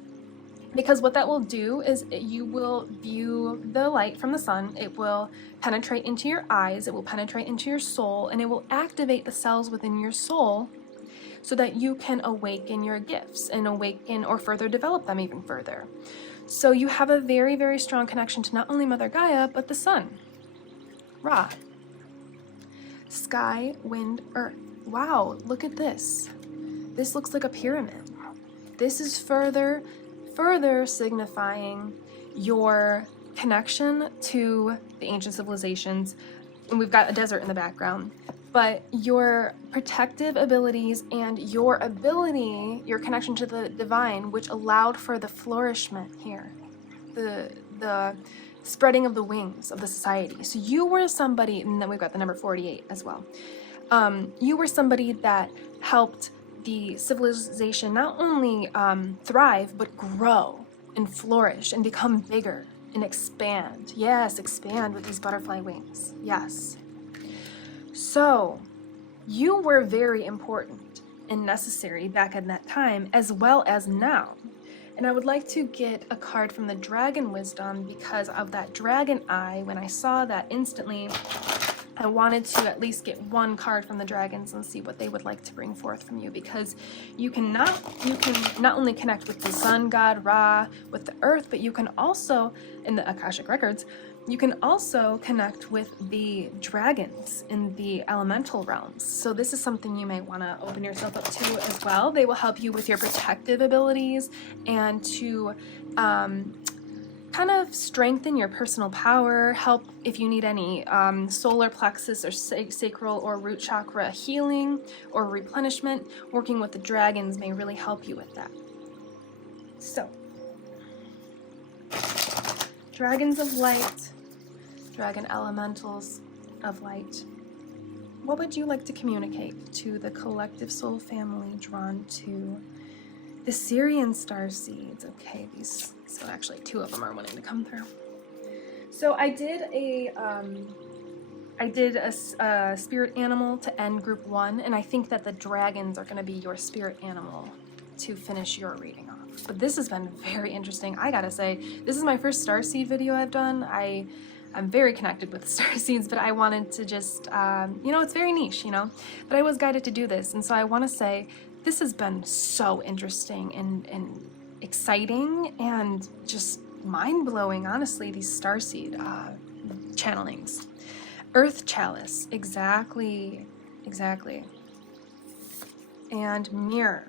because what that will do is you will view the light from the sun. It will penetrate into your eyes, it will penetrate into your soul, and it will activate the cells within your soul so that you can awaken your gifts and awaken or further develop them even further. So you have a very, very strong connection to not only Mother Gaia, but the sun, Ra. Sky, wind, earth. Wow, look at this. This looks like a pyramid. This is further signifying your connection to the ancient civilizations. And we've got a desert in the background. But your protective abilities and your connection to the divine, which allowed for the flourishment here, the spreading of the wings of the society. So you were somebody, and then we've got the number 48 as well. You were somebody that helped the civilization not only thrive, but grow and flourish and become bigger and expand. Yes, expand with these butterfly wings. Yes. So, you were very important and necessary back in that time, as well as now. And I would like to get a card from the Dragon Wisdom because of that dragon eye. When I saw that, instantly I wanted to at least get one card from the dragons and see what they would like to bring forth from you, because you can not only connect with the sun god Ra, with the earth, but you can also, in the Akashic records, you can also connect with the dragons in the elemental realms. So this is something you may want to open yourself up to as well. They will help you with your protective abilities and to kind of strengthen your personal power, help if you need any solar plexus or sacral or root chakra healing or replenishment. Working with the dragons may really help you with that. So, dragons of light, dragon elementals of light. What would you like to communicate to the collective soul family drawn to the Sirian Starseeds? Okay, so actually 2 of them are wanting to come through. So I did a spirit animal to end group 1, and I think that the dragons are going to be your spirit animal to finish your reading off. But this has been very interesting. I gotta say, this is my first Starseed video I've done. I'm very connected with Starseeds, but I wanted to just, it's very niche, but I was guided to do this, and so I want to say this has been so interesting and exciting and just mind-blowing, honestly, these Starseed channelings. Earth Chalice, exactly, and Mirror.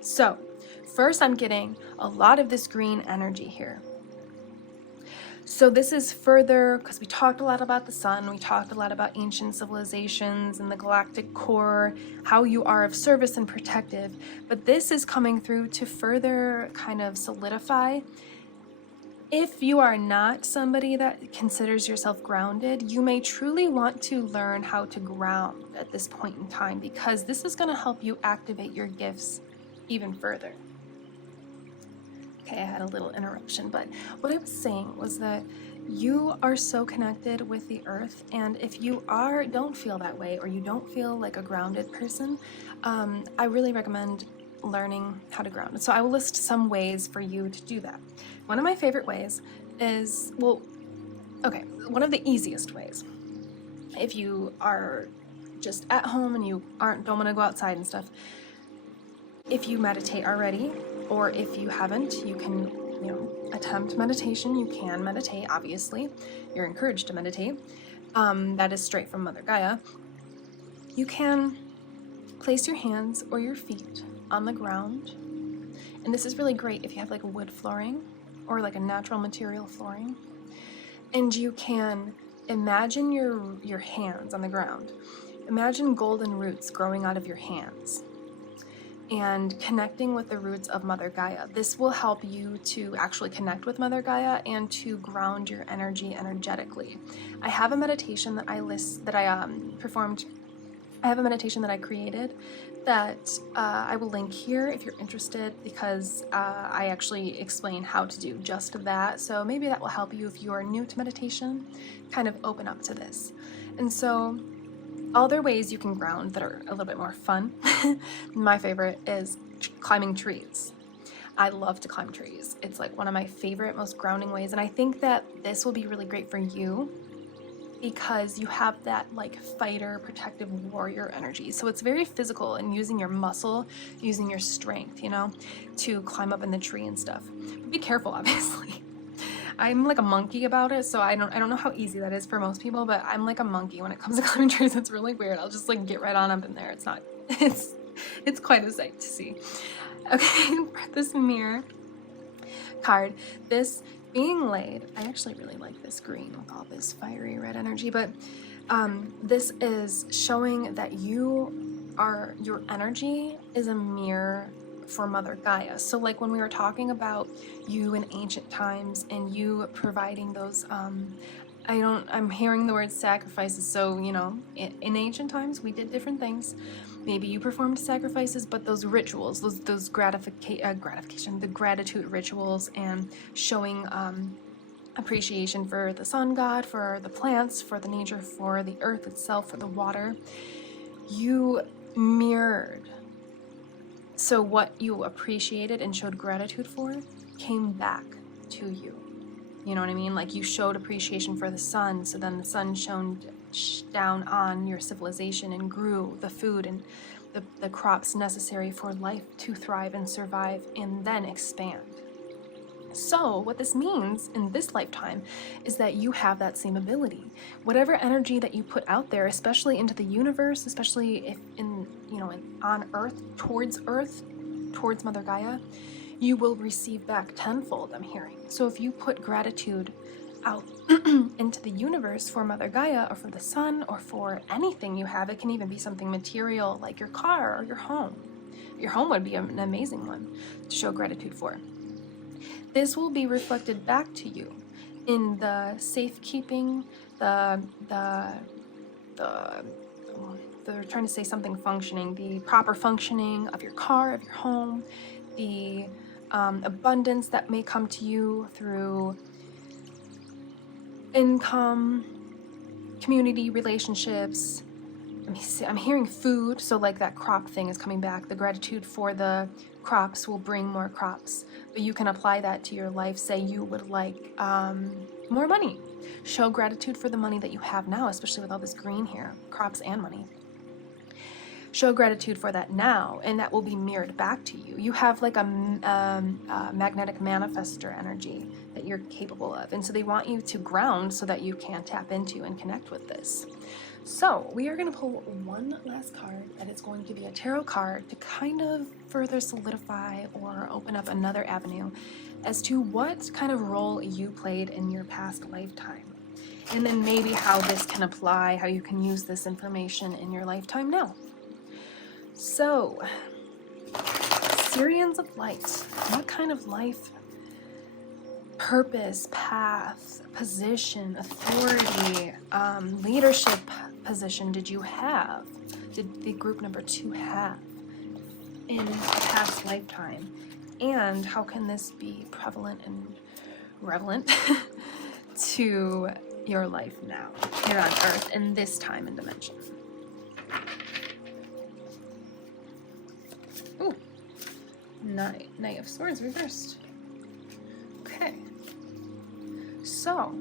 So, first I'm getting a lot of this green energy here. So this is further, because we talked a lot about the sun, we talked a lot about ancient civilizations and the galactic core, how you are of service and protective, but this is coming through to further kind of solidify. If you are not somebody that considers yourself grounded, you may truly want to learn how to ground at this point in time, because this is going to help you activate your gifts even further. Okay, I had a little interruption, but what I was saying was that you are so connected with the earth, and if you don't feel that way, or you don't feel like a grounded person, I really recommend learning how to ground. So I will list some ways for you to do that. One of my favorite ways is, one of the easiest ways, if you are just at home and you don't want to go outside and stuff, if you meditate already, or if you haven't, you can, attempt meditation. You can meditate, obviously. You're encouraged to meditate. That is straight from Mother Gaia. You can place your hands or your feet on the ground. And this is really great if you have like a wood flooring or like a natural material flooring. And you can imagine your hands on the ground. Imagine golden roots growing out of your hands and connecting with the roots of Mother Gaia. This will help you to actually connect with Mother Gaia and to ground your energy energetically. I have a meditation that I performed. I have a meditation that I created that I will link here if you're interested, because I actually explain how to do just that. So maybe that will help you if you are new to meditation, kind of open up to this. And so other ways you can ground that are a little bit more fun. My favorite is climbing trees. I love to climb trees. It's like one of my favorite, most grounding ways. And I think that this will be really great for you because you have that like fighter, protective warrior energy. So it's very physical and using your muscle, using your strength, to climb up in the tree and stuff. But be careful, obviously. I'm like a monkey about it, so I don't know how easy that is for most people, but I'm like a monkey when it comes to climbing trees. It's really weird. I'll just like get right on up in there. It's quite a sight to see. Okay, for this mirror card, this being laid, I actually really like this green with all this fiery red energy, but this is showing that your energy is a mirror for Mother Gaia. So like when we were talking about you in ancient times and you providing those I'm hearing the word sacrifices, so in ancient times we did different things. Maybe you performed sacrifices, but those rituals, those gratification, the gratitude rituals, and showing appreciation for the sun god, for the plants, for the nature, for the earth itself, for the water, you mirrored. So what you appreciated and showed gratitude for came back to you. You know what I mean? Like you showed appreciation for the sun, so then the sun shone down on your civilization and grew the food and the crops necessary for life to thrive and survive and then expand. So what this means in this lifetime is that you have that same ability. Whatever energy that you put out there, especially into the universe, especially if on Earth, towards Mother Gaia, you will receive back tenfold, I'm hearing. So if you put gratitude out into the universe for Mother Gaia or for the sun or for anything you have, it can even be something material like your car or your home. Your home would be an amazing one to show gratitude for. This will be reflected back to you in the safekeeping, they're trying to say something functioning, the proper functioning of your car, of your home, the abundance that may come to you through income, community relationships. I'm hearing food, so like that crop thing is coming back. The gratitude for the crops will bring more crops, but you can apply that to your life. Say you would like more money. Show gratitude for the money that you have now, especially with all this green here, crops and money. Show gratitude for that now, and that will be mirrored back to you. You have like a magnetic manifester energy that you're capable of, and so they want you to ground so that you can tap into and connect with this. So we are going to pull one last card, and it's going to be a tarot card to kind of further solidify or open up another avenue as to what kind of role you played in your past lifetime, and then maybe how this can apply, how you can use this information in your lifetime now. So, Sirians of Light, what kind of life, purpose, path, position, authority, leadership position did you have? Did the group number 2 have in a past lifetime? And how can this be prevalent and relevant to your life now, here on Earth, in this time and dimension? Ooh, Knight of Swords reversed. Okay. So,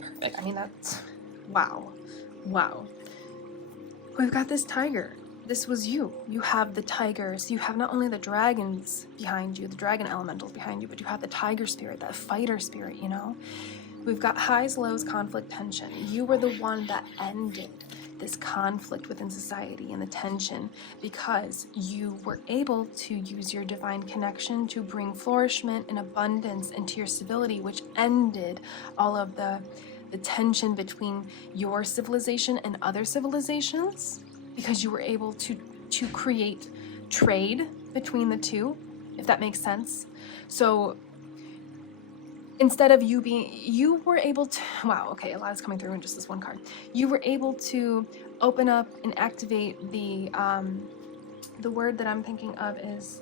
perfect. I mean, that's, wow. We've got this tiger. This was you. You have the tigers. You have not only the dragons behind you, the dragon elementals behind you, but you have the tiger spirit, that fighter spirit, you know? We've got highs, lows, conflict, tension. You were the one that ended this conflict within society and the tension because you were able to use your divine connection to bring flourishment and abundance into your civility, which ended all of the tension between your civilization and other civilizations, because you were able to create trade between the two, if that makes sense. So instead of you were able to, wow, okay, a lot is coming through in just this one card. You were able to open up and activate the word that I'm thinking of is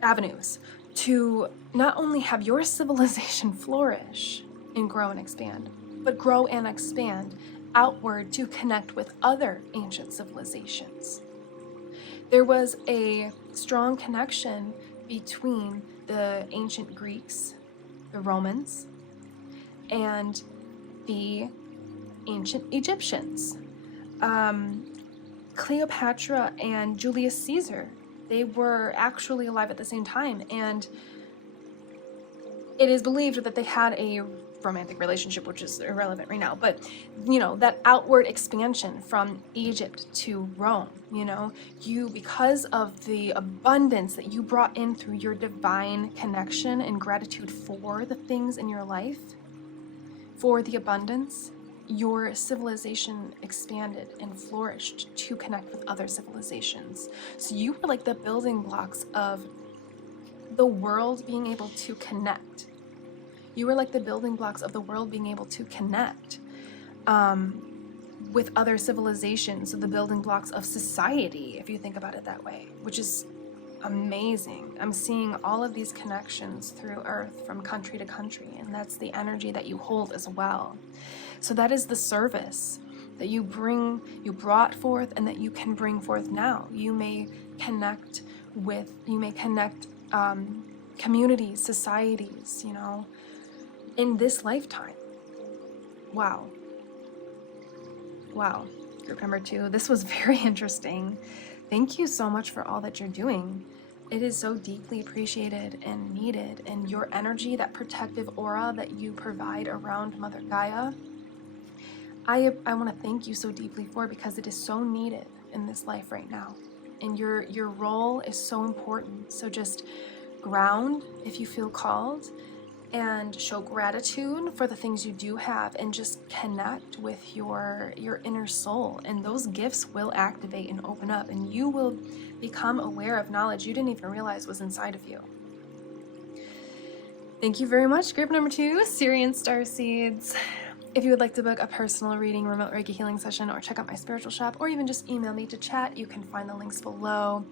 avenues, to not only have your civilization flourish and grow and expand, but grow and expand outward to connect with other ancient civilizations. There was a strong connection between the ancient Greeks, the Romans, and the ancient Egyptians. Cleopatra and Julius Caesar, they were actually alive at the same time, and it is believed that they had a romantic relationship, which is irrelevant right now, but you know, that outward expansion from Egypt to Rome, you know, because of the abundance that you brought in through your divine connection and gratitude for the things in your life, for the abundance, your civilization expanded and flourished to connect with other civilizations. So you were like the building blocks of the world being able to connect. You were like the building blocks of the world being able to connect with other civilizations, so the building blocks of society, if you think about it that way, which is amazing. I'm seeing all of these connections through Earth from country to country, and that's the energy that you hold as well. So that is the service that you brought forth and that you can bring forth now. You may connect communities, societies, you know, in this lifetime. Wow. Wow. Group number 2, this was very interesting. Thank you so much for all that you're doing. It is so deeply appreciated and needed, and your energy, that protective aura that you provide around Mother Gaia, I want to thank you so deeply for, because it is so needed in this life right now. And your role is so important. So just ground if you feel called, and show gratitude for the things you do have, and just connect with your inner soul, and those gifts will activate and open up, and you will become aware of knowledge you didn't even realize was inside of you. Thank you very much, group number 2, Sirian Starseeds. If you would like to book a personal reading, remote Reiki healing session, or check out my spiritual shop, or even just email me to chat, you can find the links below.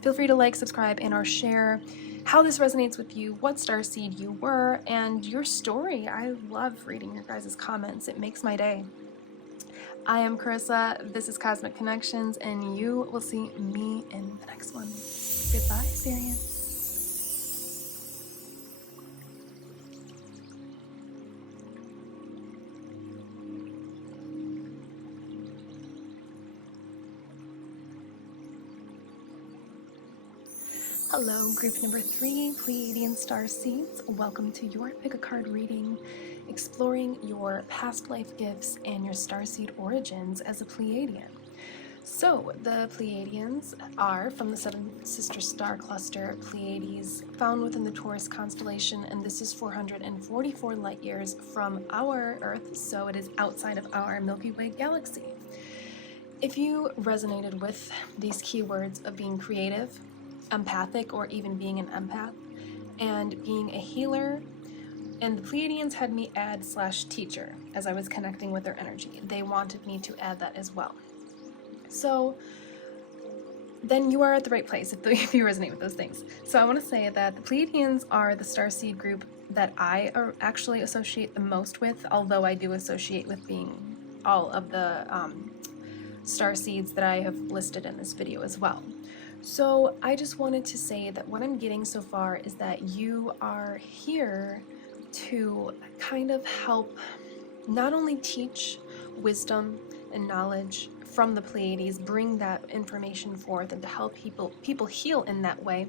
Feel free to like, subscribe, and or share how this resonates with you, what starseed you were, and your story. I love reading your guys' comments. It makes my day. I am Carissa. This is Cosmic Connections, and you will see me in the next one. Goodbye, Sirian. Hello, group number 3, Pleiadian Starseeds. Welcome to your pick-a-card reading, exploring your past life gifts and your starseed origins as a Pleiadian. So, the Pleiadians are from the 7 sister star cluster Pleiades, found within the Taurus constellation, and this is 444 light years from our Earth, so it is outside of our Milky Way galaxy. If you resonated with these keywords of being creative, empathic, or even being an empath, and being a healer, and the Pleiadians had me add /teacher as I was connecting with their energy. They wanted me to add that as well. So then you are at the right place if you resonate with those things. So I want to say that the Pleiadians are the starseed group that I actually associate the most with, although I do associate with being all of the starseeds that I have listed in this video as well. So I just wanted to say that what I'm getting so far is that you are here to kind of help not only teach wisdom and knowledge from the Pleiades, bring that information forth and to help people heal in that way,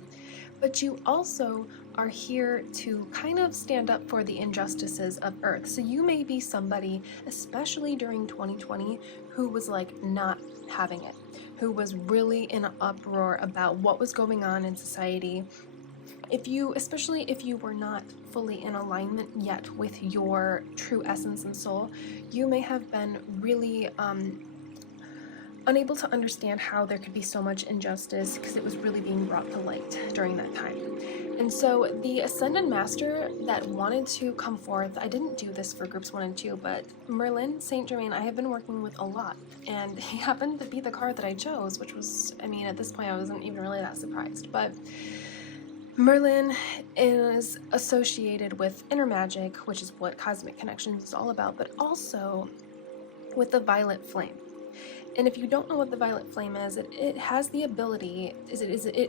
but you also are here to kind of stand up for the injustices of Earth. So you may be somebody, especially during 2020, who was like not having it, who was really in an uproar about what was going on in society. Especially if you were not fully in alignment yet with your true essence and soul, you may have been really unable to understand how there could be so much injustice, because it was really being brought to light during that time. And so the Ascended Master that wanted to come forth, I didn't do this for groups 1 and 2, but Merlin Saint Germain I have been working with a lot, and he happened to be the card that I chose, which was, I mean, at this point I wasn't even really that surprised. But Merlin is associated with inner magic, which is what Cosmic Connections is all about, but also with the violet flame. And if you don't know what the violet flame is, it has the ability, it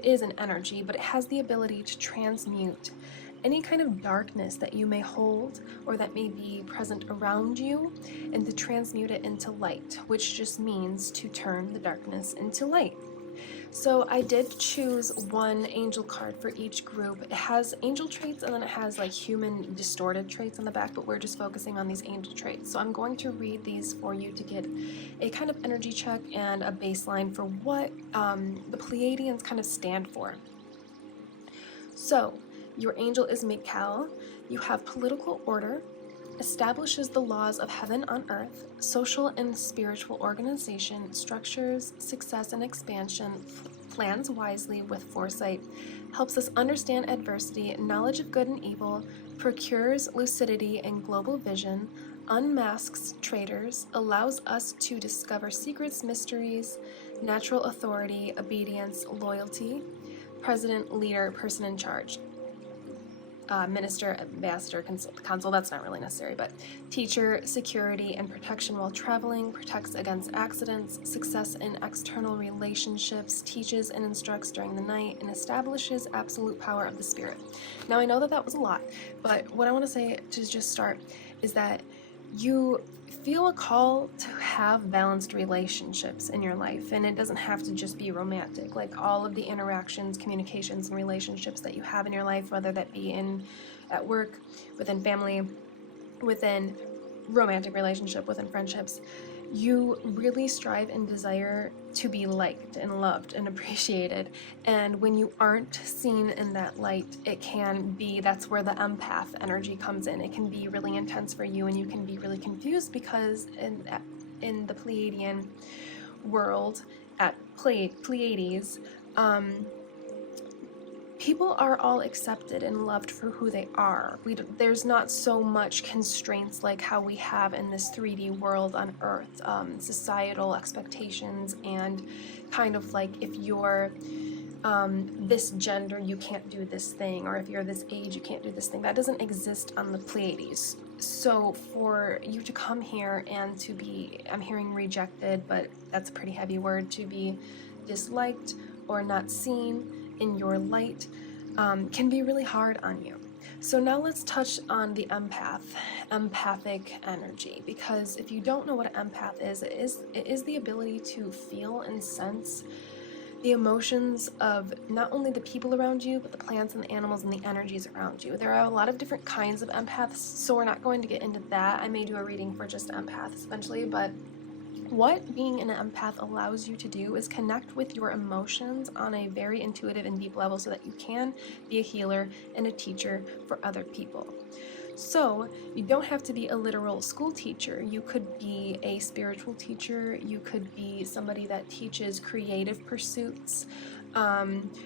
is an energy, but it has the ability to transmute any kind of darkness that you may hold or that may be present around you, and to transmute it into light, which just means to turn the darkness into light. So I did choose one angel card for each group. It has angel traits, and then it has like human distorted traits on the back, but we're just focusing on these angel traits. So I'm going to read these for you to get a kind of energy check and a baseline for what the Pleiadians kind of stand for. So your angel is Mikal. You have political order, establishes the laws of heaven on earth, social and spiritual organization, structures, success and expansion, plans wisely with foresight, helps us understand adversity, knowledge of good and evil, procures lucidity and global vision, unmasks traitors, allows us to discover secrets, mysteries, natural authority, obedience, loyalty, president, leader, person in charge. minister, ambassador, consul, that's not really necessary, but teacher, security, and protection while traveling, protects against accidents, success in external relationships, teaches and instructs during the night, and establishes absolute power of the spirit. Now, I know that that was a lot, but what I want to say to just start is that you feel a call to have balanced relationships in your life, and it doesn't have to just be romantic. Like all of the interactions, communications, and relationships that you have in your life, whether that be at work, within family, within romantic relationship, within friendships, you really strive and desire to be liked and loved and appreciated. And when you aren't seen in that light, it can be, that's where the empath energy comes in. It can be really intense for you, and you can be really confused because in the Pleiadian world, at Pleiades, people are all accepted and loved for who they are. There's not so much constraints like how we have in this 3D world on Earth, societal expectations, and kind of like if you're this gender, you can't do this thing, or if you're this age, you can't do this thing. That doesn't exist on the Pleiades. So for you to come here and to be, I'm hearing rejected, but that's a pretty heavy word, to be disliked or not seen in your light, can be really hard on you. So now let's touch on the empathic energy, because if you don't know what an empath is, it is the ability to feel and sense the emotions of not only the people around you, but the plants and the animals and the energies around you. There are a lot of different kinds of empaths, so we're not going to get into that. I may do a reading for just empaths eventually, but what being an empath allows you to do is connect with your emotions on a very intuitive and deep level so that you can be a healer and a teacher for other people. So you don't have to be a literal school teacher. You could be a spiritual teacher. You could be somebody that teaches creative pursuits.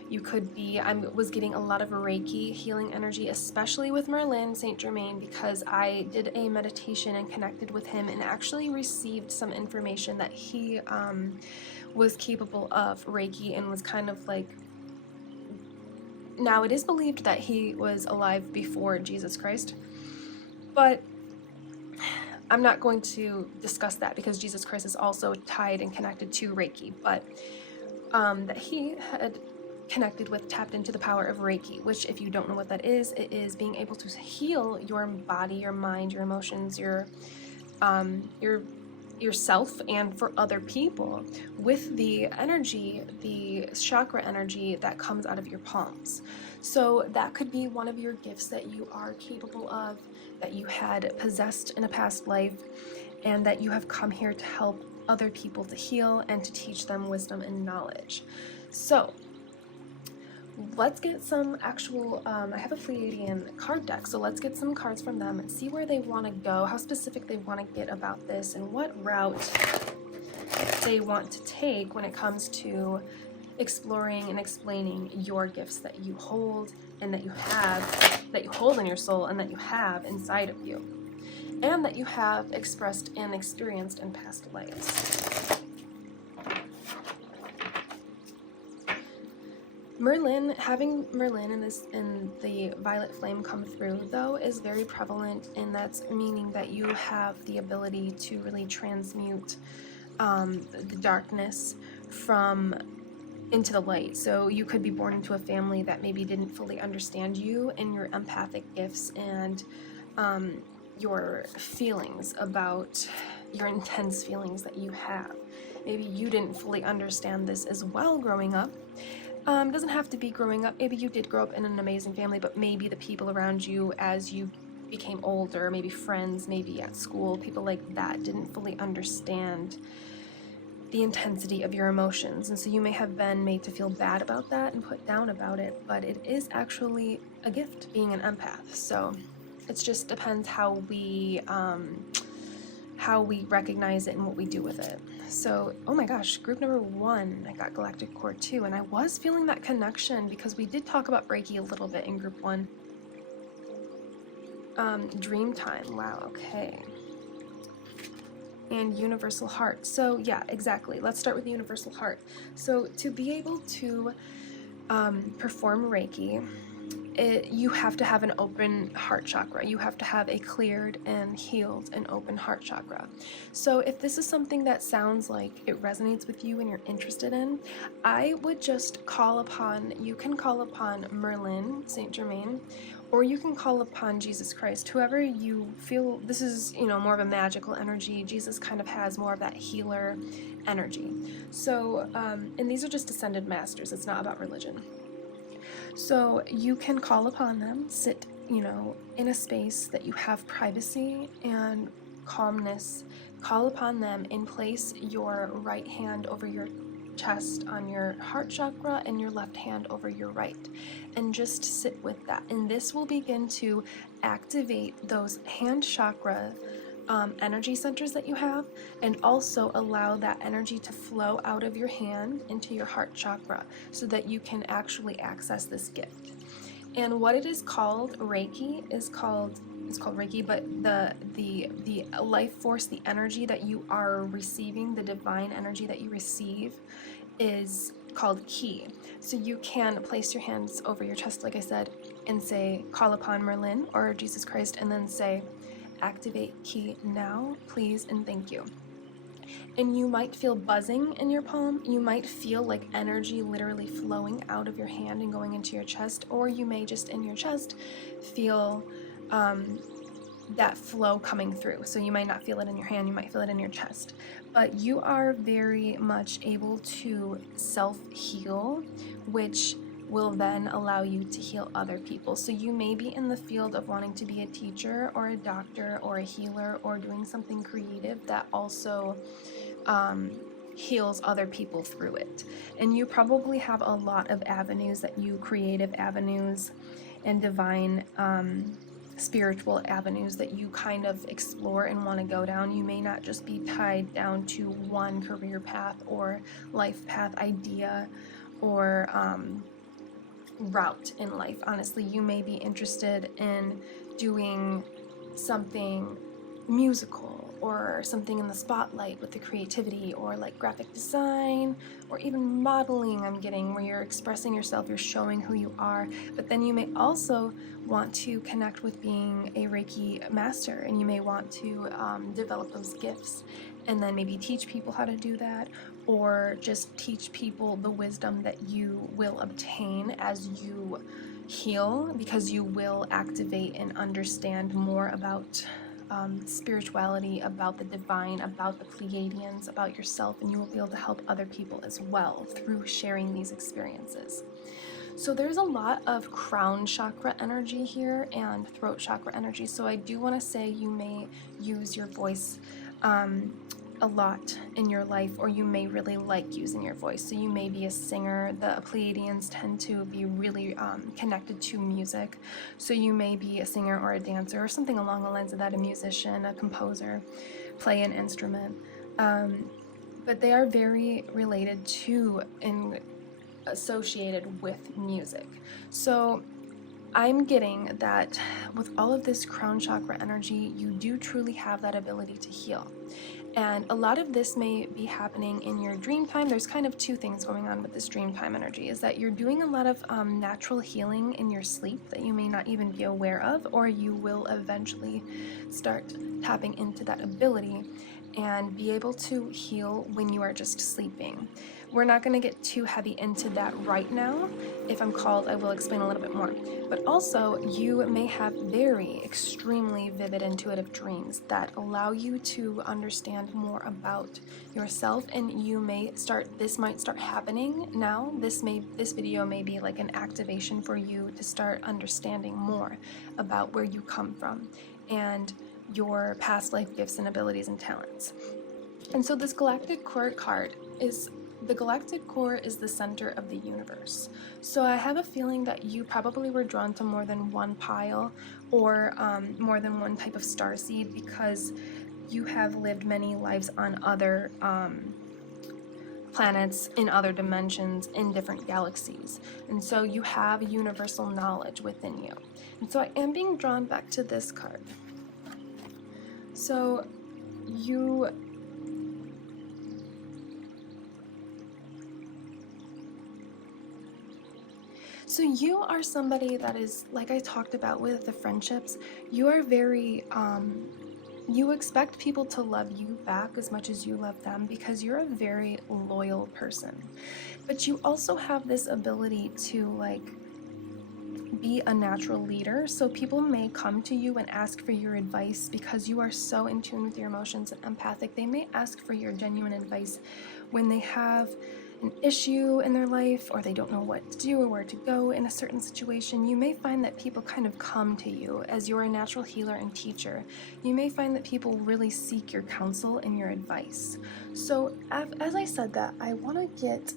You could be, I was getting a lot of Reiki healing energy, especially with Merlin Saint Germain, because I did a meditation and connected with him and actually received some information that he was capable of Reiki, and was kind of like, now it is believed that he was alive before Jesus Christ, but I'm not going to discuss that because Jesus Christ is also tied and connected to Reiki, but that he had connected with, tapped into the power of Reiki, which, if you don't know what that is, it is being able to heal your body, your mind, your emotions, yourself, and for other people with the energy, the chakra energy that comes out of your palms. So that could be one of your gifts that you are capable of, that you had possessed in a past life, and that you have come here to help other people to heal and to teach them wisdom and knowledge. So let's get some actual, I have a Pleiadian card deck, so let's get some cards from them and see where they want to go, how specific they want to get about this, and what route they want to take when it comes to exploring and explaining your gifts that you hold and that you have, that you hold in your soul and that you have inside of you, and that you have expressed and experienced in past lives. Merlin, having Merlin in the violet flame come through, though, is very prevalent, and that's meaning that you have the ability to really transmute the darkness into the light. So you could be born into a family that maybe didn't fully understand you and your empathic gifts and your feelings about your intense feelings that you have. Maybe you didn't fully understand this as well growing up. Doesn't have to be growing up. Maybe you did grow up in an amazing family, but maybe the people around you as you became older, maybe friends, maybe at school, people like that didn't fully understand the intensity of your emotions. And so you may have been made to feel bad about that and put down about it, but it is actually a gift being an empath. So it just depends how we recognize it and what we do with it. So, oh my gosh, group number 1, I got Galactic Core 2, and I was feeling that connection because we did talk about Reiki a little bit in group 1. Dreamtime, wow, okay. And Universal Heart. So yeah, exactly. Let's start with the Universal Heart. So to be able to perform Reiki you have to have an open heart chakra. You have to have a cleared and healed and open heart chakra. So if this is something that sounds like it resonates with you and you're interested in, I would just you can call upon Merlin, Saint Germain, or you can call upon Jesus Christ, whoever you feel. This is, more of a magical energy. Jesus kind of has more of that healer energy. So, and these are just ascended masters. It's not about religion. So you can call upon them, sit, in a space that you have privacy and calmness. Call upon them and place your right hand over your chest on your heart chakra and your left hand over your right, and just sit with that. And this will begin to activate those hand chakra energy centers that you have, and also allow that energy to flow out of your hand into your heart chakra so that you can actually access this gift. And what it is called, Reiki, it's called Reiki, but the life force, the energy that you are receiving, the divine energy that you receive, is called Ki. So you can place your hands over your chest, like I said, and say, call upon Merlin or Jesus Christ, and then say, activate Ki now, please, and thank you. And you might feel buzzing in your palm. You might feel like energy literally flowing out of your hand and going into your chest, or you may just in your chest feel that flow coming through. So you might not feel it in your hand, you might feel it in your chest. But you are very much able to self-heal, which will then allow you to heal other people. So you may be in the field of wanting to be a teacher or a doctor or a healer or doing something creative that also heals other people through it. And you probably have a lot of avenues creative avenues and divine spiritual avenues that you kind of explore and want to go down. You may not just be tied down to one career path or life path idea or route in life. Honestly, you may be interested in doing something musical or something in the spotlight with the creativity, or like graphic design, or even modeling, I'm getting, where you're expressing yourself, you're showing who you are. But then you may also want to connect with being a Reiki master, and you may want to develop those gifts and then maybe teach people how to do that, or just teach people the wisdom that you will obtain as you heal, because you will activate and understand more about spirituality, about the divine, about the Pleiadians, about yourself, and you will be able to help other people as well through sharing these experiences. So there's a lot of crown chakra energy here and throat chakra energy. So I do want to say you may use your voice a lot in your life, or you may really like using your voice. So you may be a singer. The Pleiadians tend to be really connected to music. So you may be a singer or a dancer or something along the lines of that, a musician, a composer, play an instrument. But they are very related to and associated with music. So I'm getting that with all of this crown chakra energy, you do truly have that ability to heal. And a lot of this may be happening in your dream time. There's kind of two things going on with this dream time energy, is that you're doing a lot of natural healing in your sleep that you may not even be aware of, or you will eventually start tapping into that ability and be able to heal when you are just sleeping. We're not going to get too heavy into that right now. If I'm called, I will explain a little bit more. But also, you may have very extremely vivid intuitive dreams that allow you to understand more about yourself, and you may this might start happening now. This video may be like an activation for you to start understanding more about where you come from and your past life gifts and abilities and talents. And so this galactic core card is, the galactic core is the center of the universe. So I have a feeling that you probably were drawn to more than one pile, or more than one type of starseed, because you have lived many lives on other planets, in other dimensions, in different galaxies. And so you have universal knowledge within you. And so I am being drawn back to this card. So you So you are somebody that is, like I talked about with the friendships, you are very, you expect people to love you back as much as you love them because you're a very loyal person. But you also have this ability to, like, be a natural leader. So people may come to you and ask for your advice because you are so in tune with your emotions and empathic. They may ask for your genuine advice when they have an issue in their life, or they don't know what to do or where to go in a certain situation. You may find that people kind of come to you as you're a natural healer and teacher. You may find that people really seek your counsel and your advice. So as I said that, I want to get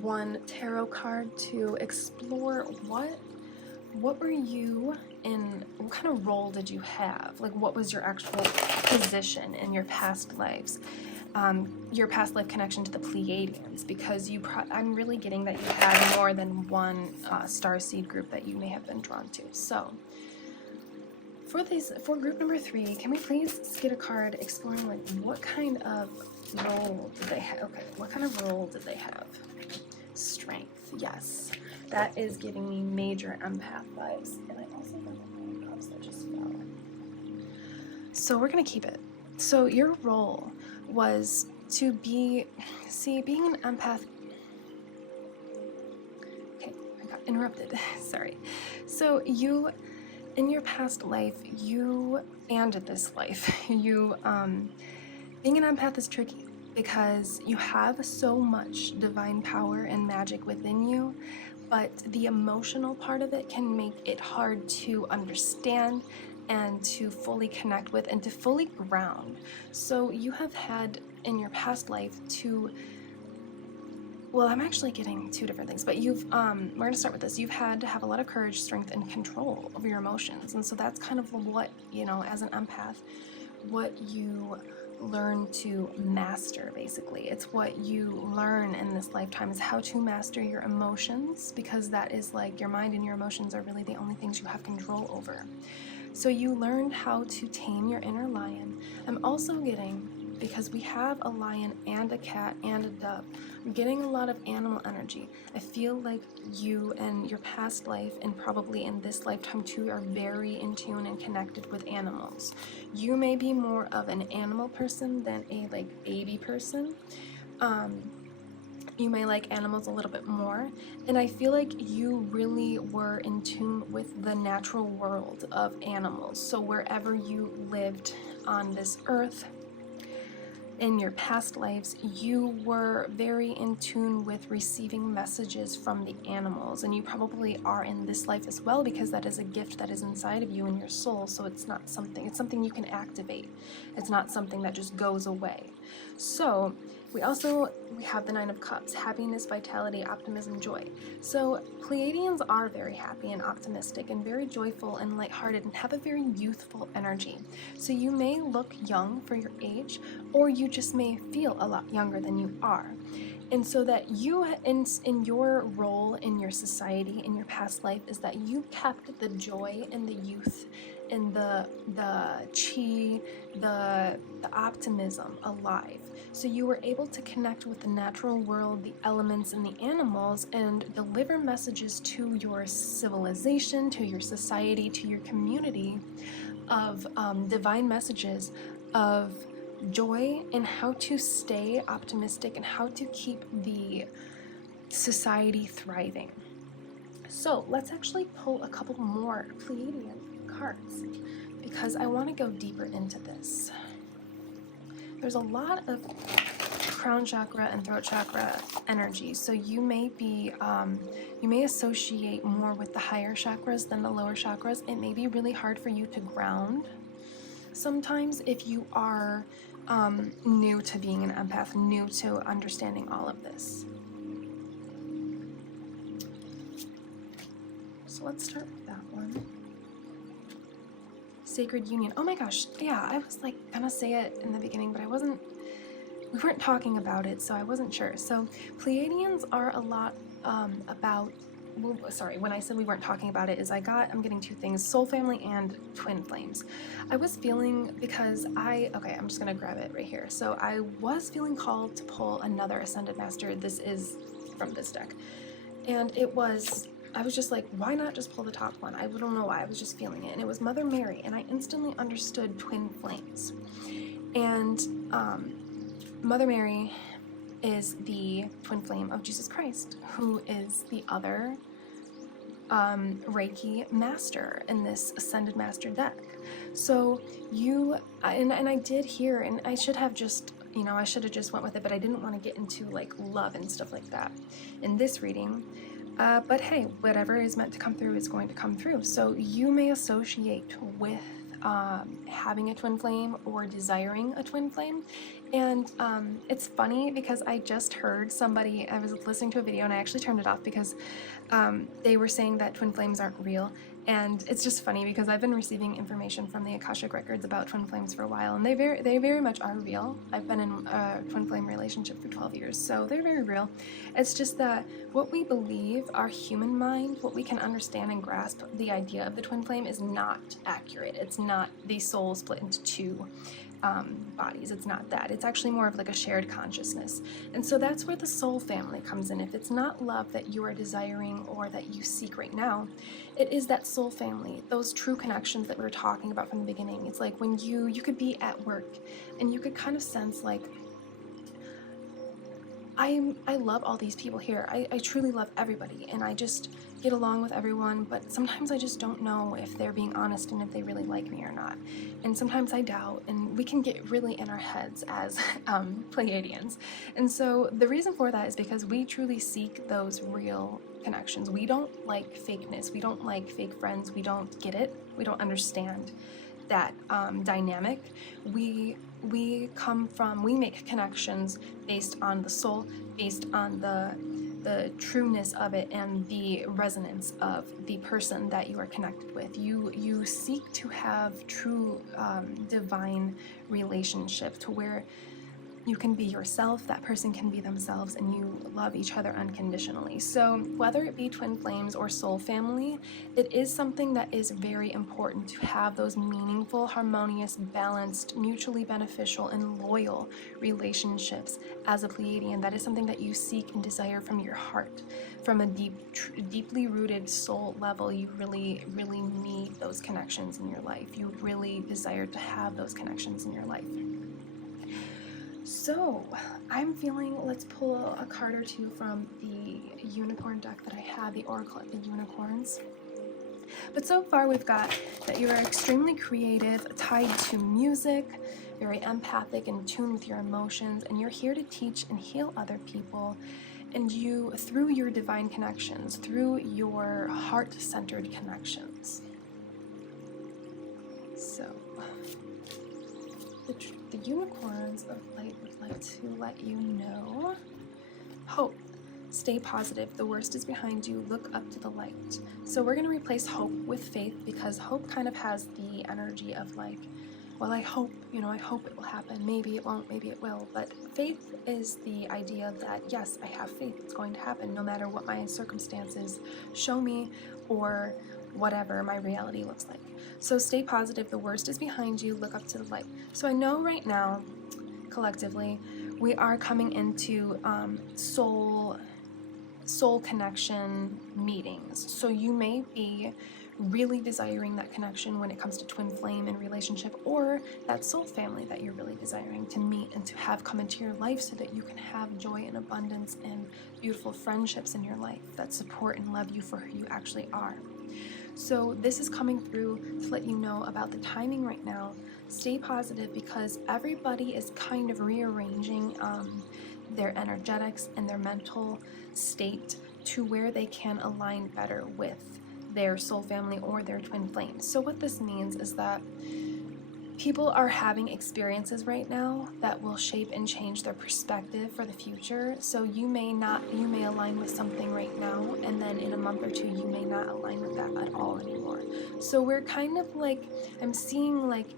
one tarot card to explore what were you in, what kind of role did you have? Like, what was your actual position in your past lives? Your past life connection to the Pleiadians, because I'm really getting that you had more than one Starseed group that you may have been drawn to. So for group number 3, can we please get a card exploring, like, what kind of role did they have? Okay, what kind of role did they have? Strength, yes. That is giving me major empath vibes. And I also got the cups that just fell. So we're gonna keep it. So your role was to be, being an empath. Okay, I got interrupted. Sorry. So you, in your past life, and in this life, being an empath is tricky because you have so much divine power and magic within you, but the emotional part of it can make it hard to understand and to fully connect with and to fully ground. So you have had in your past life well, I'm actually getting 2 different things, but we're gonna start with this. You've had to have a lot of courage, strength, and control over your emotions. And so that's kind of what, as an empath, what you learn to master, basically. It's what you learn in this lifetime is how to master your emotions, because that is, like, your mind and your emotions are really the only things you have control over. So you learned how to tame your inner lion. I'm also getting, because we have a lion and a cat and a dove, I'm getting a lot of animal energy. I feel like you and your past life, and probably in this lifetime too, are very in tune and connected with animals. You may be more of an animal person than a, like, baby person. You may like animals a little bit more, and I feel like you really were in tune with the natural world of animals. So wherever you lived on this earth, in your past lives, you were very in tune with receiving messages from the animals, and you probably are in this life as well, because that is a gift that is inside of you in your soul. So it's something you can activate. It's not something that just goes away. So we have the 9 of Cups: happiness, vitality, optimism, joy. So Pleiadians are very happy and optimistic and very joyful and lighthearted and have a very youthful energy. So you may look young for your age, or you just may feel a lot younger than you are. And so that you, in your role in your society, in your past life, is that you kept the joy and the youth and the chi, the optimism alive. So you were able to connect with the natural world, the elements, and the animals, and deliver messages to your civilization, to your society, to your community of divine messages of joy, and how to stay optimistic and how to keep the society thriving. So let's actually pull a couple more Pleiadian cards, because I want to go deeper into this. There's a lot of crown chakra and throat chakra energy, so you may be you may associate more with the higher chakras than the lower chakras. It may be really hard for you to ground sometimes if you are new to being an empath, new to understanding all of this. So let's start with that one. Sacred union. Oh my gosh, yeah, I was like gonna say it in the beginning, but we weren't talking about it, so I wasn't sure. So Pleiadians are a lot about, well, sorry, when I said we weren't talking about it, I'm getting 2 things: soul family and twin flames. I was feeling, because I'm just gonna grab it right here. So I was feeling called to pull another Ascended Master. This is from this deck. And I was just like, why not just pull the top one? I don't know why, I was just feeling it. And it was Mother Mary, and I instantly understood twin flames. And Mother Mary is the twin flame of Jesus Christ, who is the other Reiki master in this Ascended Master deck. So and I did hear, and I should have just, I should have just went with it, but I didn't want to get into like love and stuff like that in this reading. But hey, whatever is meant to come through is going to come through. So you may associate with having a twin flame or desiring a twin flame. And it's funny because I just heard somebody, I was listening to a video and I actually turned it off because they were saying that twin flames aren't real. And it's just funny because I've been receiving information from the Akashic Records about twin flames for a while, and they very much are real. I've been in a twin flame relationship for 12 years, so they're very real. It's just that what we believe, our human mind, what we can understand and grasp the idea of the twin flame is not accurate. It's not the soul split into two bodies. It's not that. It's actually more of like a shared consciousness. And so that's where the soul family comes in. If it's not love that you are desiring or that you seek right now, it is that soul family, those true connections that we were talking about from the beginning. It's like when you could be at work and you could kind of sense like, I love all these people here. I truly love everybody, and I just get along with everyone, but sometimes I just don't know if they're being honest and if they really like me or not. And sometimes I doubt, and we can get really in our heads as Pleiadians. And so the reason for that is because we truly seek those real connections. We don't like fakeness. We don't like fake friends. We don't get it. We don't understand that dynamic. We make connections based on the soul, based on the trueness of it and the resonance of the person that you are connected with. You seek to have true divine relationship to where you can be yourself, that person can be themselves, and you love each other unconditionally. So whether it be twin flames or soul family, it is something that is very important to have those meaningful, harmonious, balanced, mutually beneficial, and loyal relationships as a Pleiadian. That is something that you seek and desire from your heart. From a deeply rooted soul level, you really, really need those connections in your life. You really desire to have those connections in your life. So, I'm feeling, let's pull a card or two from the unicorn deck that I have, the Oracle of the Unicorns. But so far we've got that you are extremely creative, tied to music, very empathic, in tune with your emotions, and you're here to teach and heal other people. And you, through your divine connections, through your heart-centered connections. So, the unicorns of light would like to let you know. Hope. Stay positive. The worst is behind you. Look up to the light. So we're going to replace hope with faith, because hope kind of has the energy of like, well, I hope, I hope it will happen. Maybe it won't, maybe it will. But faith is the idea that, yes, I have faith. It's going to happen no matter what my circumstances show me or whatever my reality looks like. So stay positive. The worst is behind you. Look up to the light. So I know right now, collectively, we are coming into soul connection meetings. So you may be really desiring that connection when it comes to twin flame and relationship, or that soul family that you're really desiring to meet and to have come into your life so that you can have joy and abundance and beautiful friendships in your life that support and love you for who you actually are. So this is coming through to let you know about the timing right now. Stay positive, because everybody is kind of rearranging their energetics and their mental state to where they can align better with their soul family or their twin flames. So what this means is that people are having experiences right now that will shape and change their perspective for the future. So you may align with something right now, and then in a month or two you may not align with that at all anymore. So we're kind of like, I'm seeing like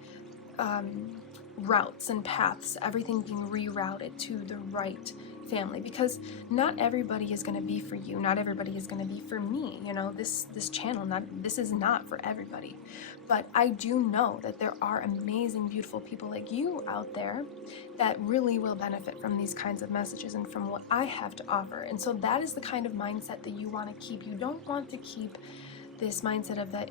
routes and paths, everything being rerouted to the right family, because not everybody is going to be for you, not everybody is going to be for me. You know, this channel, this is not for everybody, but I do know that there are amazing, beautiful people like you out there that really will benefit from these kinds of messages and from what I have to offer. And so that is the kind of mindset that you want to keep. You don't want to keep this mindset of that